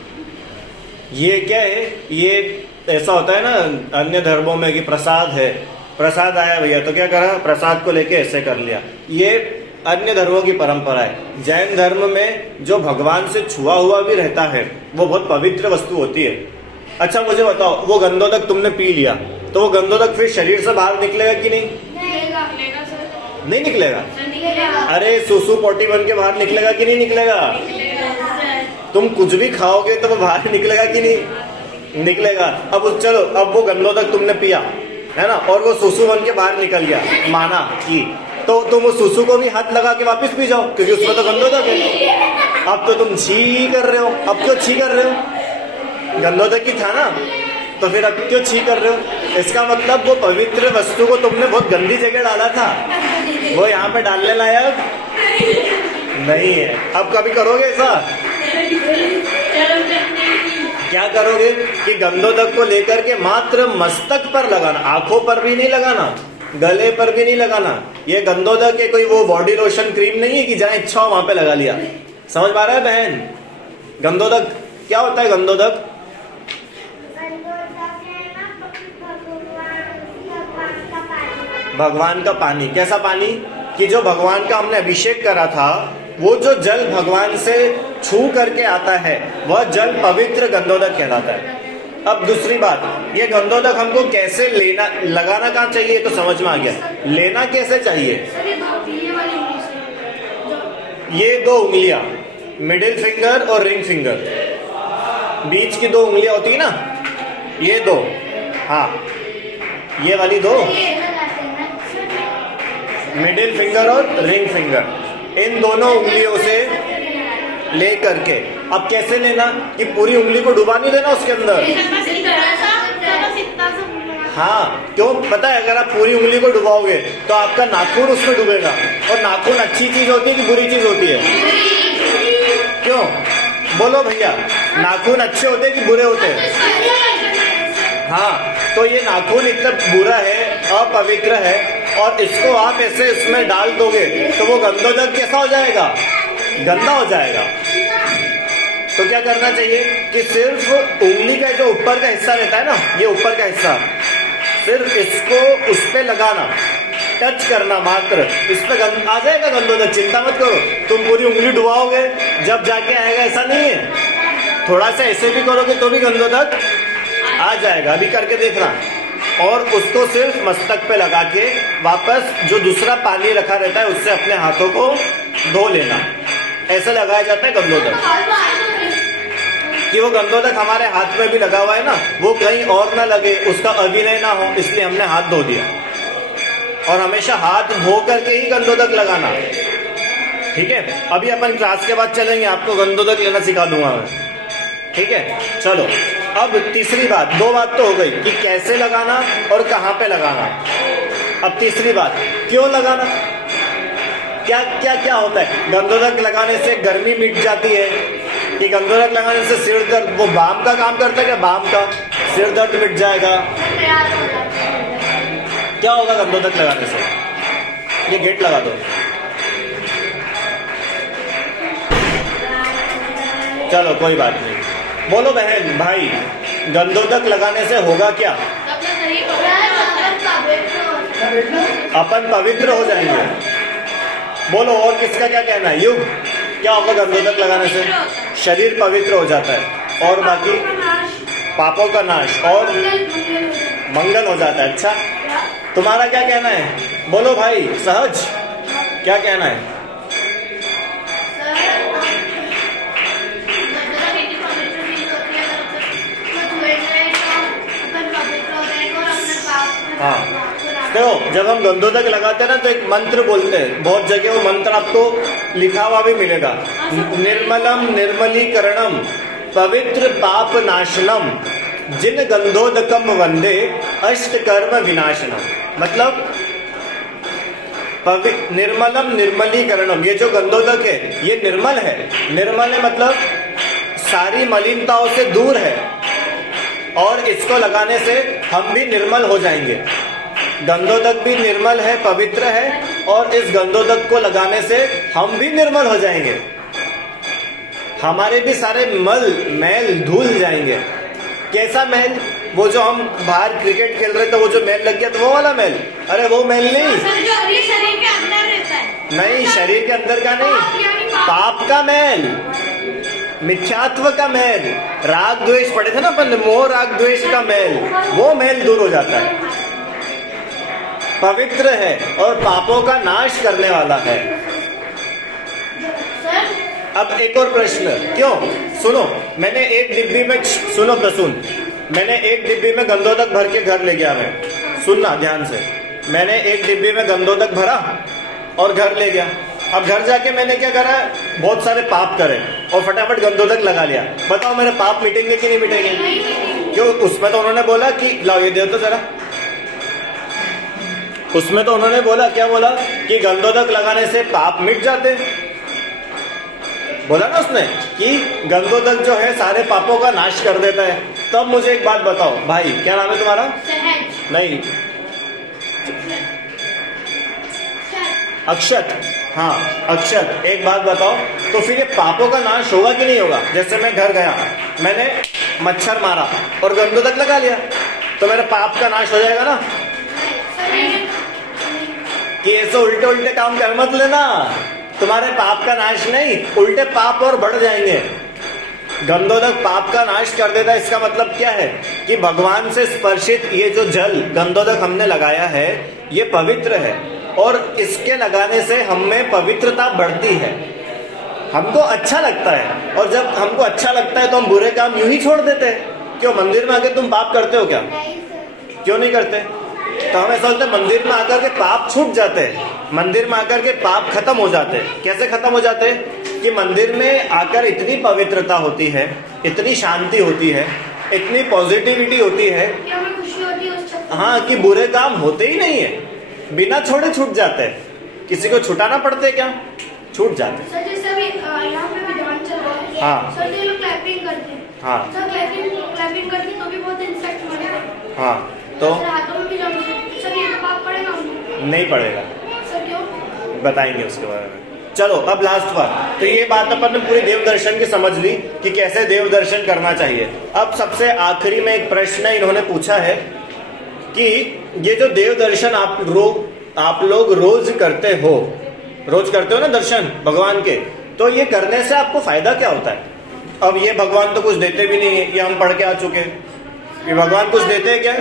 ये क्या है, ये ऐसा होता है ना अन्य धर्मों में कि प्रसाद है, प्रसाद आया भैया तो क्या करा, प्रसाद को लेके ऐसे कर लिया। ये अन्य धर्मों की परंपरा है। जैन धर्म में जो भगवान से छुआ हुआ भी रहता है वो बहुत पवित्र वस्तु होती है। अच्छा मुझे बताओ, वो गंधोदक तुमने पी लिया तो वो गंधोदक फिर शरीर से बाहर निकलेगा कि नहीं? निकलेगा सर, नहीं निकलेगा। निकलेगा। अरे सुसु पोटी बन के बाहर निकलेगा कि नहीं निकलेगा? निकलेगा सर। तुम कुछ भी खाओगे तो वो बाहर निकलेगा कि नहीं निकलेगा। अब चलो, अब वो गंधोदक तुमने पिया है ना, और वो सुसु बन के बाहर निकल गया, माना कि, तो तुम उस सुसु को भी हाथ लगा के वापस पी जाओ, क्योंकि उसमें तो गंधोदक है। अब तो तुम छी कर रहे हो, अब क्यों छी कर रहे हो? गंधोदक ही था ना, तो फिर अब क्यों छी कर रहे हो? इसका मतलब वो पवित्र वस्तु को तुमने बहुत गंदी जगह डाला था, वो यहाँ पे डालने लायक नहीं है। अब कभी करोगे ऐसा? क्या करोगे कि गंधोदक को लेकर के मात्र मस्तक पर लगाना, आंखों पर भी नहीं लगाना, गले पर भी नहीं लगाना। ये गंधोदक के कोई वो बॉडी लोशन क्रीम नहीं है कि जहाँ इच्छा हो वहां पे लगा लिया। समझ पा रहा है बहन? गंधोदक क्या होता है? गंधोदक भगवान का पानी। कैसा पानी? कि जो भगवान का हमने अभिषेक करा था, वो जो जल भगवान से छू करके आता है, वह जल पवित्र गंधोदक कहलाता है। अब दूसरी बात, ये गंधोदक हमको कैसे लेना, लगाना कहाँ चाहिए तो समझ में आ गया, लेना कैसे चाहिए? ये 2 उंगलियां, मिडिल फिंगर और रिंग फिंगर, बीच की 2 उंगलियां होती है ना, ये 2, हाँ ये वाली 2, मिडिल फिंगर और रिंग फिंगर, इन दोनों उंगलियों से ले करके, अब कैसे लेना कि पूरी उंगली को डुबा नहीं देना उसके अंदर। हाँ, क्यों पता है? अगर आप पूरी उंगली को डुबाओगे तो आपका नाखून उसमें डूबेगा, और नाखून अच्छी चीज होती है कि बुरी चीज होती है? क्यों बोलो भैया, नाखून अच्छे होते हैं कि बुरे होते हैं? हाँ, तो ये नाखून इतना बुरा है, अपवित्र है, और इसको आप ऐसे इसमें डाल दोगे तो वो गंधोदक कैसा हो जाएगा? गंदा हो जाएगा। तो क्या करना चाहिए कि सिर्फ उंगली का जो ऊपर का हिस्सा रहता है ना, ये ऊपर का हिस्सा, सिर्फ इसको उस पे लगाना, टच करना मात्र, इस पे आ जाएगा गंधोदक। चिंता मत करो, तुम पूरी उंगली डुबाओगे जब जाके आएगा, ऐसा नहीं है। थोड़ा सा ऐसे भी करोगे तो भी गंधोदक आ जाएगा। अभी करके देखना, और उसको सिर्फ मस्तक पे लगा के वापस जो दूसरा पानी रखा रहता है उससे अपने हाथों को धो लेना। ऐसे लगाया जाता है गंधोदक, कि वो गंधोदक हमारे हाथ में भी लगा हुआ है ना, वो कहीं और ना लगे, उसका अभिनय ना हो, इसलिए हमने हाथ धो दिया। और हमेशा हाथ धो करके ही गंधोदक लगाना, ठीक है? अभी अपन क्लास के बाद चलेंगे, आपको गंधोदक लेना सिखा दूंगा मैं, ठीक है? चलो, अब तीसरी बात, 2 बात तो हो गई कि कैसे लगाना और कहाँ पे लगाना। अब तीसरी बात, क्यों लगाना? क्या क्या क्या होता है? गंधोदक लगाने से गर्मी मिट जाती है, कि गंधोदक लगाने से सिर दर्द, वो बाम का काम करता है क्या? बाम का सिर दर्द मिट जाएगा। क्या होगा गंधोदक लगाने से? ये गेट लगा दो। चलो कोई बात नहीं, बोलो बहन भाई, गंधोदक लगाने से होगा क्या? अपन पवित्र हो जाएंगे। बोलो, और किसका क्या कहना है? युग, क्या होगा गंधोदक लगाने से? शरीर पवित्र हो जाता है, और बाकी पापों का नाश और मंगल हो जाता है। अच्छा, तुम्हारा क्या कहना है? बोलो भाई, सहज क्या कहना है? हाँ, देखो, जब हम गंधोदक लगाते हैं ना तो एक मंत्र बोलते हैं, बहुत जगह वो मंत्र आपको लिखा हुआ भी मिलेगा। निर्मलम निर्मलीकरणम पवित्र पाप नाशनम जिन गंधोदकम वंदे अष्ट कर्म विनाशनम। मतलब निर्मलम निर्मलीकरणम, ये जो गंधोदक है ये निर्मल है। निर्मल है मतलब सारी मलिनताओं से दूर है, और इसको लगाने से हम भी निर्मल हो जाएंगे। गंधोदक भी निर्मल है, पवित्र है, और इस गंधोदक को लगाने से हम भी निर्मल हो जाएंगे। हमारे भी सारे मैल धुल जाएंगे। कैसा मैल? वो जो हम बाहर क्रिकेट खेल रहे थे, वो जो मैल लग गया था, वो वाला मैल? अरे वो मैल नहीं, शरीर के अंदर रहता है। नहीं, शरीर के अंदर का नहीं, पाप का मैल, मिथ्यात्व का मैल, राग द्वेष पढ़े थे ना अपन, मोह राग द्वेष का मैल, वो मैल दूर हो जाता है। पवित्र है और पापों का नाश करने वाला है। सर, अब एक और प्रश्न, क्यों? सुनो, मैंने एक डिब्बी में, सुनो प्रसून, मैंने एक डिब्बी में गंदोदक भर के घर ले गया। मैं, सुनना ध्यान से, मैंने एक डिब्बी में गंदोदक भरा और घर ले गया। अब घर जाके मैंने क्या करा, बहुत सारे पाप करे और फटाफट गंदोदक लगा लिया। बताओ मेरे पाप मिटेंगे कि नहीं मिटेंगे? क्यों? उसमें तो उन्होंने बोला कि लाओ ये दे तो जरा, उसमें तो उन्होंने बोला, क्या बोला कि गंदोदक लगाने से पाप मिट जाते। बोला ना उसने कि गंदोदक जो है सारे पापों का नाश कर देता है। तब मुझे एक बात बताओ भाई, क्या नाम है तुम्हारा? सहज। नहीं, अक्षत। हाँ अक्षत, एक बात बताओ, तो फिर ये पापों का नाश होगा कि नहीं होगा? जैसे मैं घर गया, मैंने मच्छर मारा और गंदोदक लगा लिया, तो मेरे पाप का नाश हो जाएगा ना? कि ऐसे उल्टे उल्टे काम कर मत लेना, तुम्हारे पाप का नाश नहीं, उल्टे पाप और बढ़ जाएंगे। गंदोदक पाप का नाश कर देता है, इसका मतलब क्या है कि भगवान से स्पर्शित ये जो जल गंदोदक हमने लगाया है ये पवित्र है और इसके लगाने से हम में पवित्रता बढ़ती है, हमको अच्छा लगता है। और जब हमको अच्छा लगता है तो हम बुरे काम यूं ही छोड़ देते हैं। क्यों? मंदिर में आके तुम पाप करते हो क्या? नहीं सर। क्यों नहीं करते? तो हम ऐसा होता है मंदिर में आकर के पाप छूट जाते हैं, मंदिर में आकर के पाप खत्म हो जाते हैं। कैसे खत्म हो जाते हैं? कि मंदिर में आकर इतनी पवित्रता होती है, इतनी शांति होती है, इतनी पॉजिटिविटी होती है, कि हमें खुशी होती है उस चक्कर में। हाँ, कि बुरे काम होते ही नहीं है, बिना छोड़े छूट जाते हैं। किसी को छुटाना पड़ते है क्या? छूट जाते हैं। सर जैसे अभी यहाँ पे विधान चल रहा है, हाँ। सर ये लोग क्लैपिंग करते हैं, हाँ सर क्लैपिंग करते हैं तो भी बहुत इंसेक्ट मरते हैं। हाँ, तो सर हाथों में भी जम जाते हैं। सर ये तो पाप पड़ेगा उनको? नहीं पड़ेगा, सर क्यों? बताएंगे उसके बारे में। चलो अब लास्ट बात, तो ये बात अपन ने पूरी देव दर्शन की समझ ली कि कैसे देव दर्शन करना चाहिए। अब सबसे आखिरी में एक प्रश्न इन्होंने पूछा है कि ये जो देव दर्शन आप लोग रोज करते हो ना दर्शन भगवान के, तो ये करने से आपको फायदा क्या होता है? अब ये भगवान तो कुछ देते भी नहीं है, ये हम पढ़ के आ चुके हैं कि भगवान कुछ देते हैं क्या?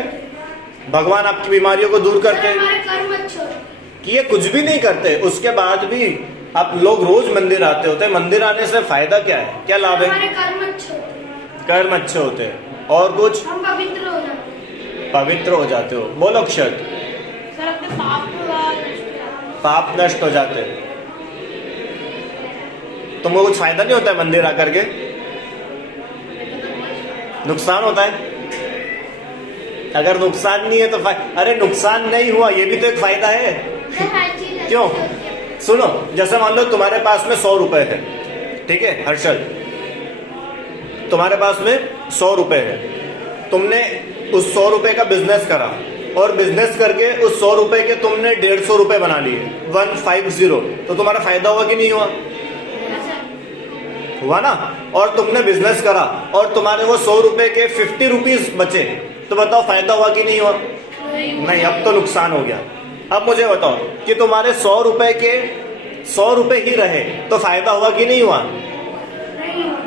भगवान आपकी बीमारियों को दूर करते हैं हमारे कर्म अच्छे होते हैं। कि ये कुछ भी नहीं करते, उसके बाद भी आप लोग रोज मंदिर आते होते हैं। मंदिर आने से फायदा क्या है, क्या लाभ है? हमारे कर्म अच्छे होते हैं, कर्म अच्छे होते हैं और कुछ हम पवित्र हो जाते हैं। पवित्र हो जाते हो। बोलो अक्षत। सर अपने पाप पाप नष्ट हो जाते हैं। तुमको कुछ फायदा नहीं होता है मंदिर आकर के? नुकसान होता है? अगर नुकसान नहीं है तो अरे नुकसान नहीं हुआ, ये भी तो एक फायदा है। सर हर चीज अच्छी क्यों? होती है। सुनो, जैसे मान लो तुम्हारे पास में 100 रुपए है, ठीक है हर्षल, तुम्हारे पास में 100 रुपए है, तुमने उस 100 रुपए का बिजनेस करा और बिजनेस करके उस 100 रुपए के तुमने 150 रुपए बना लिए, 150, तो तुम्हारा फायदा हुआ कि नहीं हुआ? हुआ ना। और तुमने बिजनेस करा और तुम्हारे वो 100 रुपए के 50 रुपीज बचे, तो बताओ फायदा हुआ कि नहीं हुआ? नहीं, अब तो नुकसान हो गया। अब मुझे बताओ कि तुम्हारे 100 रुपए के 100 रुपए ही रहे तो फायदा हुआ कि नहीं हुआ? नहीं हुआ।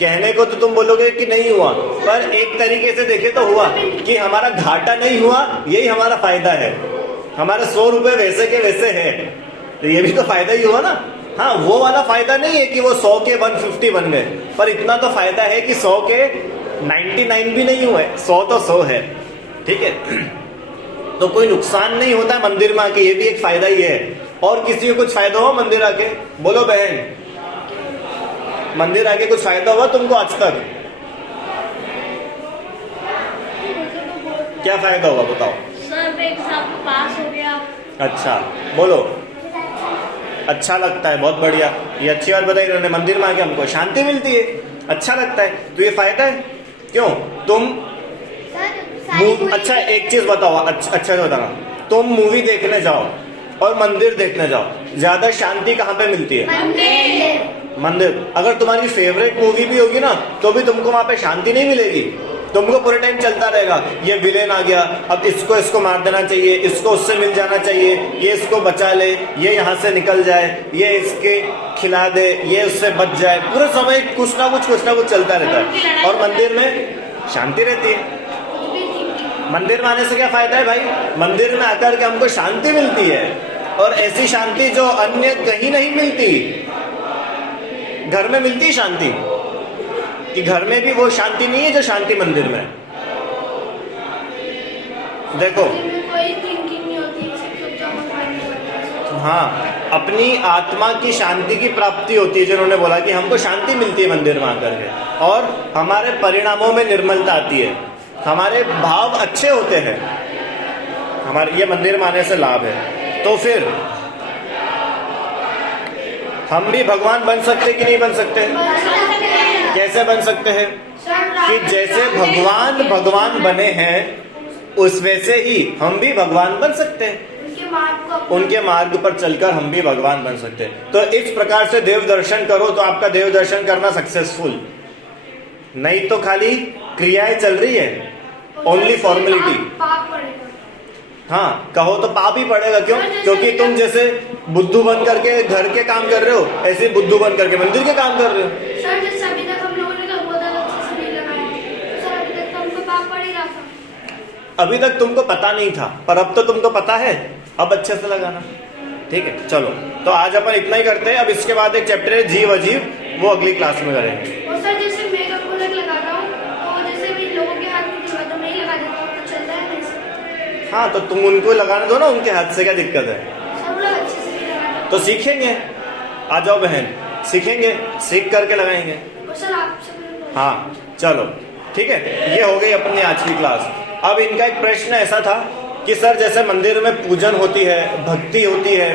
कहने को तो तुम बोलोगे कि नहीं हुआ, पर एक तरीके से देखे तो हुआ कि हमारा घाटा नहीं हुआ, यही हमारा फायदा है। हमारे 100 रुपए वैसे के वैसे है, तो ये भी तो फायदा ही हुआ ना। हाँ, वो वाला फायदा नहीं है कि वो 100 के 150 बन गए, पर इतना तो फायदा है कि 100 के 99 भी नहीं हुए, 100 तो 100 है, ठीक है। तो कोई नुकसान नहीं होता है मंदिर में आके, ये भी एक फायदा ही है। और किसी को कुछ फायदा हो मंदिर आके? बोलो बहन, मंदिर आके कुछ फायदा हुआ तुमको आज तक? क्या फायदा हुआ बताओ? सर एग्जाम पास हो गया। अच्छा, बोलो। अच्छा लगता है, बहुत बढ़िया, ये अच्छी बात बताई इन्होंने। मंदिर में आके हमको शांति मिलती है, अच्छा लगता है, तो ये फायदा है। क्यों? तुम अच्छा एक चीज बताओ, अच्छा से बताना, तुम मूवी देखने जाओ और मंदिर देखने जाओ, ज्यादा शांति कहाँ पे मिलती है? मंदिर। अगर तुम्हारी फेवरेट मूवी भी होगी ना तो भी तुमको वहां पे शांति नहीं मिलेगी, तुमको पूरे टाइम चलता रहेगा, ये विलेन आ गया, अब इसको मार देना चाहिए, इसको उससे मिल जाना चाहिए, ये इसको बचा ले, ये यहाँ से निकल जाए, ये इसके खिला दे, ये उससे बच जाए, पूरे समय कुछ ना कुछ चलता रहता है। और मंदिर में शांति रहती है। मंदिर में आने से क्या फायदा है भाई? मंदिर में आकर के हमको शांति मिलती है, और ऐसी शांति जो अन्य कहीं नहीं मिलती। घर में मिलती है शांति? कि घर में भी वो शांति नहीं है जो शांति मंदिर में है? देखो, कोई थिंकिंग नहीं होती, सिर्फ जो भगवान ने बताया। हाँ, अपनी आत्मा की शांति की प्राप्ति होती है, जिन्होंने बोला कि हमको शांति मिलती है मंदिर में आकर के, और हमारे परिणामों में निर्मलता आती है, हमारे भाव अच्छे होते हैं, हमारे ये मंदिर में आने से लाभ है। तो फिर हम भी भगवान बन सकते कि नहीं बन सकते? कैसे बन सकते हैं? कि जैसे भगवान बने हैं उस वैसे ही हम भी भगवान बन सकते हैं। उनके मार्ग पर चलकर हम भी भगवान बन सकते हैं। तो इस प्रकार से देव दर्शन करो तो आपका देव दर्शन करना सक्सेसफुल, नहीं तो खाली क्रियाएं चल रही है, ओनली फॉर्मेलिटी। पाप पड़ेगा। हाँ, कहो तो पाप ही पड़ेगा। क्यों? क्योंकि तुम जैसे बुद्धू बन करके घर के काम कर रहे हो, ऐसे बुद्धू बन करके मंदिर के काम कर रहे हो। सर, जैसे अभी तक हम लोगों ने बहुत अच्छे से नहीं लगाया, तो सर अभी तक तो हमको पाप पड़ ही रहा था। अभी तक तुमको पता नहीं था, पर अब तो तुमको पता है, अब अच्छे से लगाना। ठीक है, चलो तो आज अपन इतना ही करते हैं। अब इसके बाद एक चैप्टर है जीव अजीव, वो अगली क्लास में करेंगे। और सर जैसे मैं कपूरक लगाता हूँ तो जैसे भी लोगों के हाथ में जुड़ा तो मैं ही लगा देता हूँ, तो चलता है नहीं? हाँ, तो तुम उनको लगाने दो ना, उनके हाथ से क्या दिक्कत है? सब लोग अच्छे से नहीं लगाते। तो सीखेंगे, आ जाओ बहन, सीखेंगे, सीख करके लगाएंगे। और सर आपसे हाँ चलो ठीक है, ये हो गई अपनी आज की क्लास। अब इनका एक प्रश्न ऐसा था कि सर जैसे मंदिर में पूजन होती है, भक्ति होती है,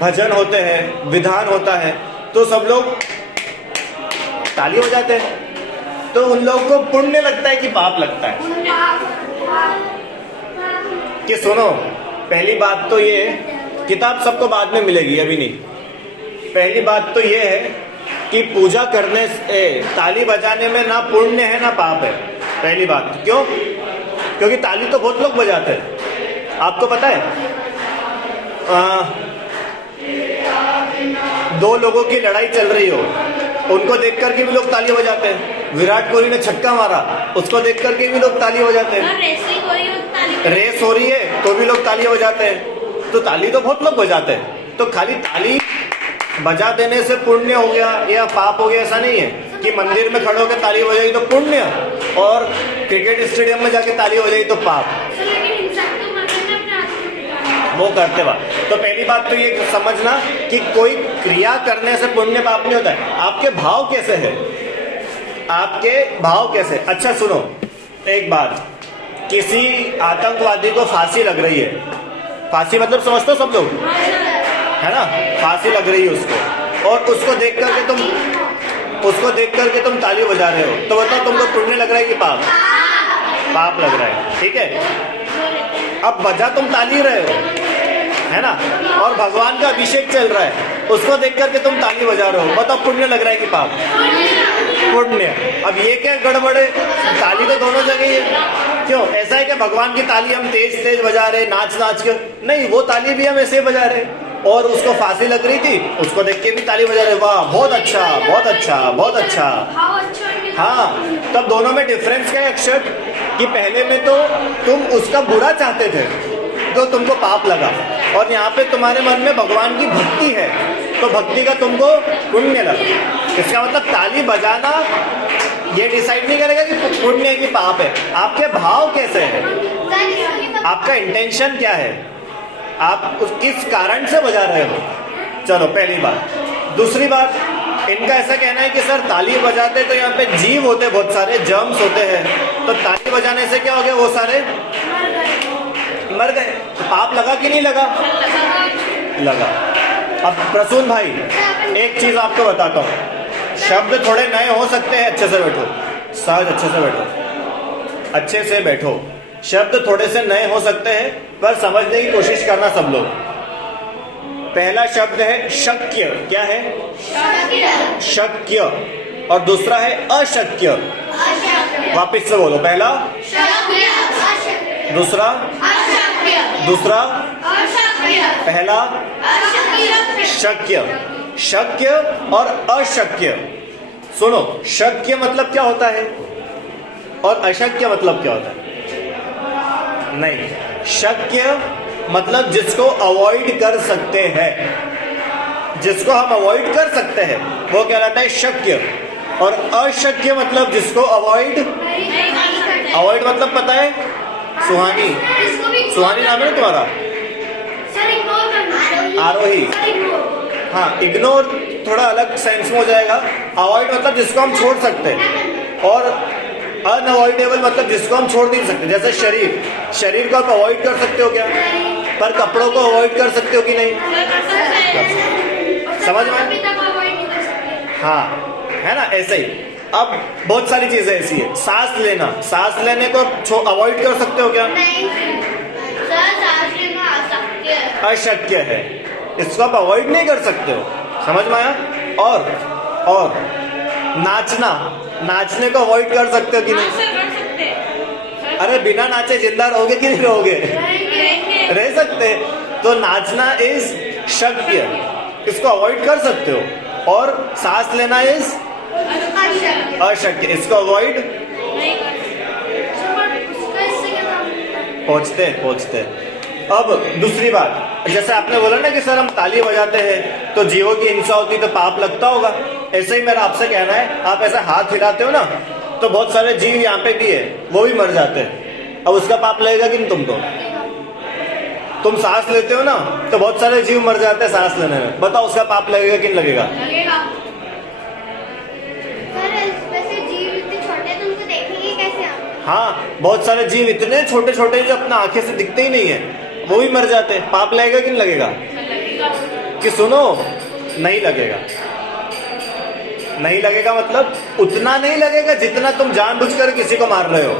भजन होते हैं, विधान होता है, तो सब लोग ताली बजाते हैं, तो उन लोगों को पुण्य लगता है कि पाप लगता है? कि सुनो, पहली बात तो ये, किताब सबको बाद में मिलेगी, अभी नहीं। पहली बात तो ये है कि पूजा करने से, ताली बजाने में ना पुण्य है ना पाप है। पहली बात क्यों? क्योंकि ताली तो बहुत लोग बजाते हैं, आपको पता है। दो लोगों की लड़ाई चल रही हो, उनको देख करके भी लोग ताली बजाते हैं। विराट कोहली ने छक्का मारा, उसको देख करके भी लोग ताली बजाते हैं। रेस हो रही है तो भी लोग ताली बजाते हैं। तो ताली तो बहुत लोग बजाते हैं। तो खाली ताली बजा देने से पुण्य हो गया या पाप हो गया, ऐसा नहीं है कि मंदिर में खड़े होकर ताली बजाई तो पुण्य और क्रिकेट स्टेडियम में जाके ताली बजाई तो पाप। वो करते बात। तो पहली बात तो ये समझना कि कोई क्रिया करने से पुण्य पाप नहीं होता है। आपके भाव कैसे है, आपके भाव कैसे। अच्छा सुनो एक बात, किसी आतंकवादी को फांसी लग रही है, फांसी मतलब समझते हो सब लोग, है ना? फांसी लग रही है उसको, और उसको देख करके तुम ताली बजा रहे हो, तो बताओ तुमको पुण्य लग रहा है कि पाप? पाप लग रहा है। ठीक है, अब बजा तुम ताली रहे हो, है ना, और भगवान का अभिषेक चल रहा है, उसको देख करके तुम ताली बजा रहे हो, बताओ पुण्य लग रहा है कि पाप? पुण्य। अब ये क्या गड़बड़ है, ताली तो दोनों जगह ही है। क्यों? ऐसा है कि भगवान की ताली हम तेज तेज बजा रहे, नाच नाच के? नहीं, वो ताली भी हम ऐसे बजा रहे, और उसको फांसी लग रही थी, उसको देख के भी ताली बजा रहे, वाह बहुत अच्छा बहुत अच्छा बहुत अच्छा। हाँ, तब दोनों में डिफरेंस क्या है अक्षर, कि पहले में तो तुम उसका बुरा चाहते थे तो तुमको पाप लगा, और यहाँ पे तुम्हारे मन में भगवान की भक्ति है तो भक्ति का तुमको पुण्य लगा। इसका मतलब ताली बजाना ये डिसाइड नहीं करेगा कि पुण्य है कि पाप है। आपके भाव कैसे है, आपका इंटेंशन क्या है, आप किस कारण से बजा रहे हो। चलो पहली बात। दूसरी बात, इनका ऐसा कहना है कि सर ताली बजाते तो यहाँ पे जीव होते, बहुत सारे जर्म्स होते हैं, तो ताली बजाने से क्या हो गया, वो सारे मर गए, तो पाप लगा कि नहीं लगा? लगा। अब प्रसून भाई एक चीज आपको बताता हूँ, शब्द थोड़े नए हो सकते हैं, अच्छे से बैठो, सहज अच्छे से बैठो, अच्छे से बैठो। शब्द थोड़े से नए हो सकते हैं, पर समझने की कोशिश करना सब लोग। पहला शब्द है शक्य। क्या है? शक्य। और दूसरा है अशक्य। वापिस से बोलो, पहला दूसरा दूसरा पहला शक्य। शक्य और अशक्य। सुनो, शक्य मतलब क्या होता है और अशक्य मतलब क्या होता है? नहीं, शक्य मतलब जिसको अवॉइड कर सकते हैं, जिसको हम अवॉइड कर सकते हैं, वो कहलाता है शक्य। और अशक्य मतलब जिसको अवॉइड मतलब पता है? सुहानी। सुहानी नाम है ना तुम्हारा? आरोही। हाँ, इग्नोर थोड़ा अलग सेंस में हो जाएगा। अवॉइड मतलब जिसको हम छोड़ सकते हैं, और अनअवॉइडेबल मतलब जिसको हम छोड़ नहीं सकते। जैसे शरीर को आप अवॉइड कर सकते हो क्या? पर कपड़ों को अवॉइड कर सकते हो कि नहीं? समझ में? हाँ, है ना, ऐसे ही। अब बहुत सारी चीजें ऐसी है। सांस लेने को अवॉइड कर सकते हो क्या? अशक्य है, इसको आप अवॉइड नहीं कर सकते हो। समझ में आया? और नाचने को अवॉइड कर सकते हो कि नहीं? अरे बिना नाचे जिंदा रहोगे कि नहीं रहोगे? रह सकते। तो नाचना इज शक्य, इसको अवॉइड कर सकते हो। और सांस लेना इज अशक्य, इसको अवॉइड पहुंचते। अब दूसरी बात, जैसे आपने बोला ना कि सर हम ताली बजाते हैं तो जीवों की हिंसा होती तो पाप लगता होगा। ऐसे ही मेरा आपसे कहना है, आप ऐसा हाथ हिलाते हो ना तो बहुत सारे जीव यहाँ पे भी है, वो भी मर जाते हैं। अब उसका पाप लगेगा कि नहीं तुमको? तुम सांस लेते हो ना तो बहुत सारे जीव मर जाते हैं सांस लेने में, बताओ उसका पाप लगेगा कि नहीं लगेगा? हाँ, बहुत सारे जीव इतने छोटे छोटे जो अपना आंखें से दिखते ही नहीं है, वो भी मर जाते हैं। पाप लगेगा कि नहीं लगेगा? कि सुनो, नहीं लगेगा। नहीं लगेगा मतलब उतना नहीं लगेगा जितना तुम जानबूझकर किसी को मार रहे हो।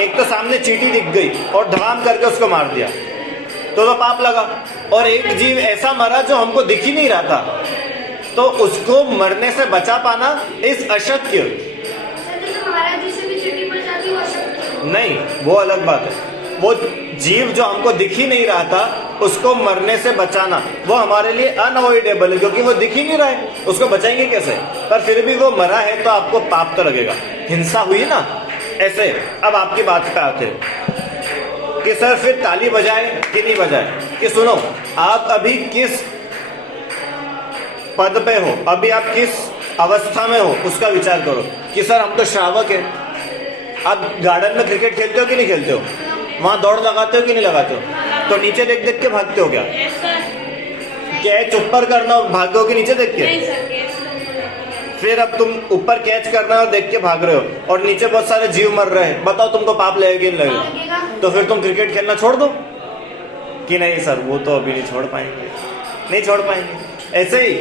एक तो सामने चींटी दिख गई और धड़ाम करके उसको मार दिया तो पाप लगा। और एक जीव ऐसा मरा जो हमको दिख ही नहीं रहा था, तो उसको मरने से बचा पाना इस अशक्य। नहीं, वो अलग बात है। वो जीव जो हमको दिख ही नहीं रहा था उसको मरने से बचाना वो हमारे लिए अनअवॉइडेबल है, क्योंकि वो दिख ही नहीं रहा है, उसको बचाएंगे कैसे? पर फिर भी वो मरा है तो आपको पाप तो लगेगा, हिंसा हुई ना। ऐसे अब आपकी बात पे आते हैं कि सर फिर ताली बजाए कि नहीं बजाए? कि सुनो, आप अभी किस पद पे हो, अभी आप किस अवस्था में हो उसका विचार करो। कि सर हम तो श्रावक है। आप गार्डन में क्रिकेट खेलते हो कि नहीं खेलते हो? वहां दौड़ लगाते हो कि नहीं लगाते हो? तो नीचे देख देख के भागते हो क्या? कैच ऊपर करना भागो कि नीचे देख के? फिर अब तुम ऊपर कैच करना और देख के भाग रहे हो और नीचे बहुत सारे जीव मर रहे हैं, बताओ तुमको पाप लगेगा कि नहीं लगेगा? तो फिर तुम क्रिकेट खेलना छोड़ दो कि नहीं सर वो तो अभी नहीं छोड़ पाएंगे, नहीं छोड़ पाएंगे। ऐसे ही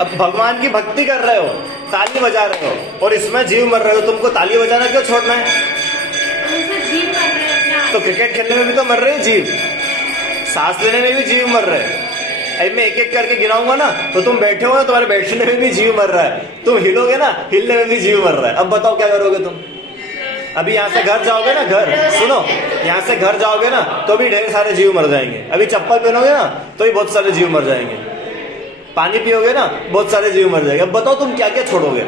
अब भगवान की भक्ति कर रहे हो, ताली बजा रहे हो और इसमें जीव मर रहे हो, तुमको ताली बजाना क्यों छोड़ना है? तो क्रिकेट खेलने में भी तो मर रहे हैं जीव, सांस लेने में भी जीव मर रहे हैं। अब मैं एक एक करके गिनाऊंगा ना तो तुम बैठे हो ना, तुम्हारे बैठने में भी जीव मर रहा है, तुम हिलोगे ना, हिलने में भी जीव मर रहा है। अब बताओ क्या करोगे तुम? अभी यहाँ से घर जाओगे ना, घर सुनो, यहाँ से घर जाओगे ना तो भी ढेर सारे जीव मर जाएंगे। अभी चप्पल पहनोगे ना तो भी बहुत सारे जीव मर जाएंगे। पानी पियोगे ना बहुत सारे जीव मर जाएंगे। अब बताओ तुम क्या क्या छोड़ोगे?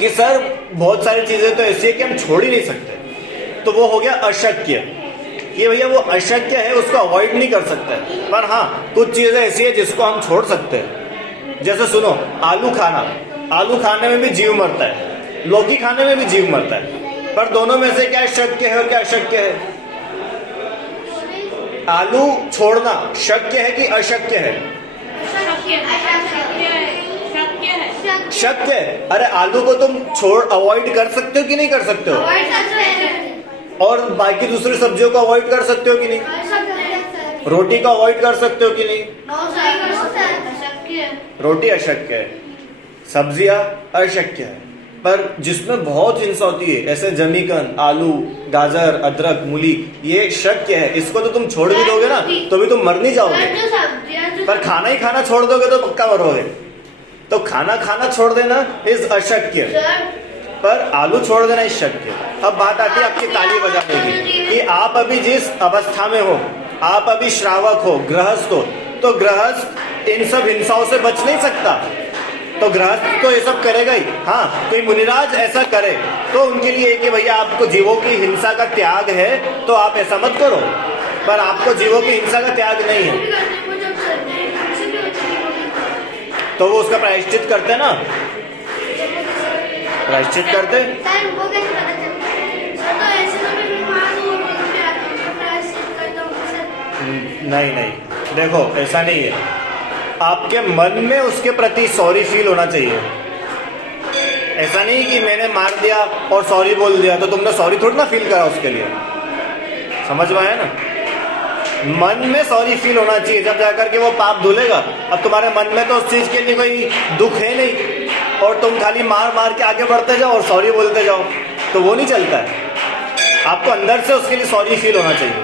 कि सर बहुत सारी चीजें तो ऐसी है कि हम छोड़ ही नहीं सकते, तो वो हो गया अशक्य। ये भैया वो अशक्य है, उसको अवॉइड नहीं कर सकते। पर हाँ, कुछ चीजें ऐसी है जिसको हम छोड़ सकते हैं। जैसे सुनो, आलू खाने में भी जीव मरता है, लौकी खाने में भी जीव मरता है, पर दोनों में से क्या शक्य है और क्या अशक्य है? आलू छोड़ना शक्य है कि अशक्य है? शक्य है। अरे आलू को तुम अवॉइड कर सकते हो कि नहीं कर सकते हो? और बाकी दूसरी सब्जियों को अवॉइड कर सकते हो कि नहीं? रोटी को अवॉइड कर सकते हो कि नहीं? रोटी अशक्य है, सब्जियां अशक्य है। पर जिसमें बहुत हिंसा होती है, ऐसे जमीकन, आलू, गाजर, अदरक, मूली, ये शक्य है। इसको तो तुम छोड़ भी दोगे ना तो भी तुम मर नहीं जाओगे, पर खाना ही खाना छोड़ दोगे तो पक्का मरोगे। तो खाना छोड़ देना इज अशक्य, पर आलू छोड़ देना इज शक्य। अब बात आती है आपकी ताली बजाने की, कि आप अभी जिस अवस्था में हो, आप अभी श्रावक हो, गृहस्थ हो, तो गृहस्थ इन सब हिंसाओं से बच नहीं सकता, तो गृहस्थ तो ये सब करेगा ही। हाँ, कोई मुनिराज ऐसा करे तो उनके लिए कि भैया आपको जीवों की हिंसा का त्याग है तो आप ऐसा मत करो, पर आपको जीवों की हिंसा का त्याग नहीं है तो वो उसका प्रायश्चित करते ना, प्रायश्चित करते। सर वो कैसे पता चलता है? सर तो ऐसे तो मैं बीमार हूँ, मैं आता हूँ, मैं प्रायश्चित करता हूँ सर। नहीं नहीं, देखो ऐसा नहीं है, आपके मन में उसके प्रति सॉरी फील होना चाहिए। ऐसा नहीं कि मैंने मार दिया और सॉरी बोल दिया तो तुमने सॉरी थोड़ी ना फील करा उसके लिए, समझ में आया ना? मन में सॉरी फील होना चाहिए, जब जाकर के वो पाप धुलेगा। अब तुम्हारे मन में तो उस चीज के लिए कोई दुख है नहीं, और तुम खाली मार मार के आगे बढ़ते जाओ और सॉरी बोलते जाओ, तो वो नहीं चलता है। आपको अंदर से उसके लिए सॉरी फील होना चाहिए,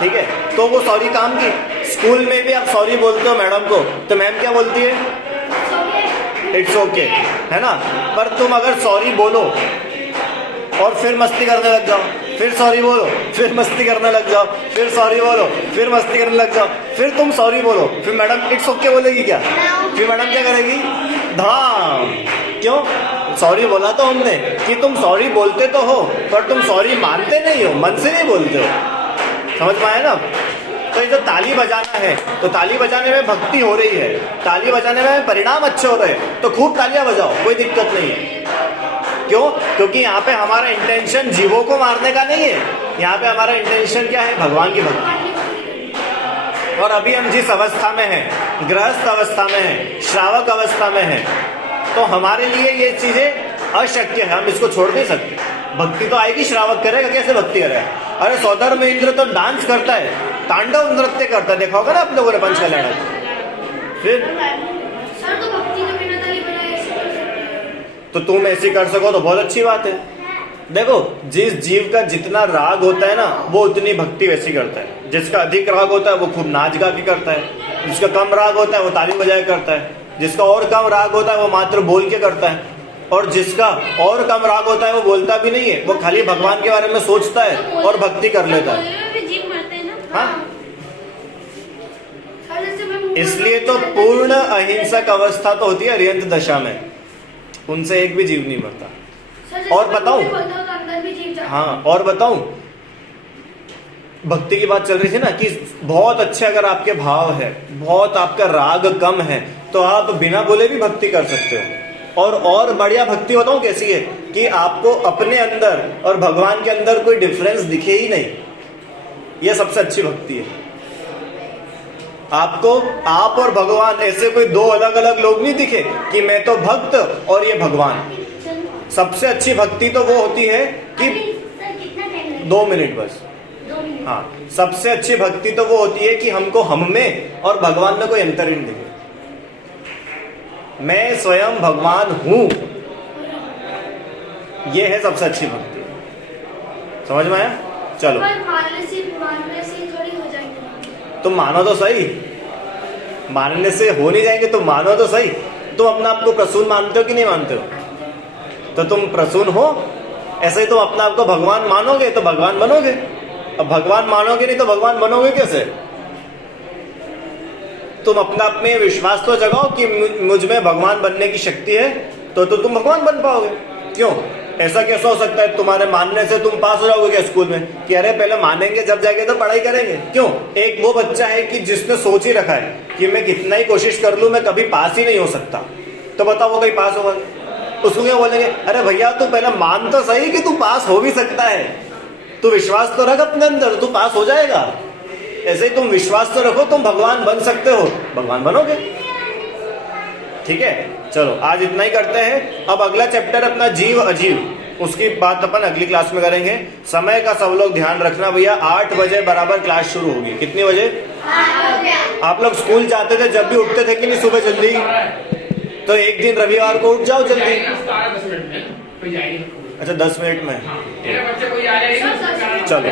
ठीक है? तो वो सॉरी काम की। स्कूल में भी आप सॉरी बोलते हो मैडम को, तो मैम क्या बोलती है? इट्स ओके, है ना? पर तुम अगर सॉरी बोलो और फिर मस्ती करने लग जाओ, फिर सॉरी बोलो, फिर मस्ती करने लग जाओ, फिर सॉरी बोलो, फिर मस्ती करने लग जाओ, फिर तुम सॉरी बोलो, फिर मैडम इट्स ओके बोलेगी क्या? फिर मैडम क्या करेगी? धाम। क्यों? सॉरी बोला तो हमने कि तुम सॉरी बोलते तो हो, पर तुम सॉरी मानते नहीं हो, मन से नहीं बोलते हो। समझ में आया ना? तो ये जो ताली बजाना है, तो ताली बजाने में भक्ति हो रही है, ताली बजाने में परिणाम अच्छे हो रहे हैं, तो खूब तालियां बजाओ, कोई दिक्कत नहीं है। क्यों? क्योंकि यहाँ पे हमारा इंटेंशन जीवों को मारने का नहीं है, यहाँ पे हमारा इंटेंशन क्या है? भगवान की भक्ति। और अभी हम जिस अवस्था में हैं, गृहस्थ अवस्था में हैं, श्रावक अवस्था में हैं, तो हमारे लिए ये चीजें अशक्य है, हम इसको छोड़ नहीं सकते। भक्ति तो आएगी, श्रावक करेगा, कैसे भक्ति करेगा? अरे सौधर्म इंद्र तो डांस करता है, तांडव नृत्य करता है, देखा होगा ना आप लोगों ने पंच कल्याण। फिर सर तो भक्ति तो बिना ताली बजाए ऐसे कर सकते हैं। तो तुम ऐसी कर सको तो बहुत अच्छी बात है। देखो, जिस जीव का जितना राग होता है ना, वो उतनी भक्ति वैसी करता है। जिसका अधिक राग होता है वो खूब नाच गा के करता है, जिसका कम राग होता है वो ताली बजाए करता है, जिसका और कम राग होता है वो मात्र बोल के करता है, और जिसका और कम राग होता है वो बोलता भी नहीं है, वो खाली भगवान के बारे में सोचता है और भक्ति कर लेता है। हाँ, इसलिए तो पूर्ण अहिंसक अवस्था तो होती है अरिहंत दशा में, उनसे एक भी जीव नहीं मरता। और बताऊं, हाँ और बताऊं, भक्ति की बात चल रही थी ना कि बहुत अच्छे अगर आपके भाव है, बहुत आपका राग कम है, तो आप बिना बोले भी भक्ति कर सकते हो। और बढ़िया भक्ति बताऊं कैसी है कि आपको अपने अंदर और भगवान के अंदर कोई डिफरेंस दिखे ही नहीं, यह सबसे अच्छी भक्ति है। आपको आप और भगवान ऐसे कोई दो अलग अलग लोग नहीं दिखे कि मैं तो भक्त और ये भगवान। सबसे अच्छी भक्ति तो वो होती है कि 2 मिनट बस, हाँ, सबसे अच्छी भक्ति तो वो होती है कि हमको हम में और भगवान में कोई अंतर ही नहीं दिखे। मैं स्वयं भगवान हूं, ये है सबसे अच्छी भक्ति। समझ में आया? चलो मानने से थोड़ी हो जाएगी। तुम मानो तो सही, मानने से हो नहीं जाएंगे, तुम मानो तो सही। तुम अपने आप को प्रसून मानते हो कि नहीं मानते हो? तो तुम प्रसून हो, ऐसे ही तुम अपने आप को भगवान मानोगे तो भगवान बनोगे। अब भगवान मानोगे नहीं तो भगवान बनोगे कैसे? तुम अपने आप में विश्वास तो जगाओ कि मुझ में भगवान बनने की शक्ति है, तो तुम भगवान बन पाओगे। क्यों? ऐसा कैसा हो सकता है तुम्हारे मानने से तुम पास हो जाओगे क्या स्कूल में? कि अरे पहले मानेंगे जब जाके तो पढ़ाई करेंगे। क्यों? एक वो बच्चा है कि जिसने सोच ही रखा है कि मैं कितना ही कोशिश कर लूं मैं कभी पास ही नहीं हो सकता, तो बताओ वो कहीं पास होगा? उसको क्या बोलेंगे? अरे भैया तू पहले मान तो सही कि तू पास हो भी सकता है, तू विश्वास तो रख अपने अंदर, तू पास हो जाएगा। ऐसे ही तुम विश्वास तो रखो, तुम भगवान बन सकते हो, भगवान बनोगे। ठीक है, चलो आज इतना ही करते हैं। अब अगला चैप्टर अपना जीव अजीव, उसकी बात अपन अगली क्लास में करेंगे। समय का सब लोग ध्यान रखना भैया, 8 बजे बराबर क्लास शुरू होगी। कितनी बजे? आप लोग स्कूल जाते थे जब भी उठते थे कि नहीं सुबह जल्दी? तो एक दिन रविवार को उठ जाओ जल्दी। अच्छा 10 मिनट में, चलो।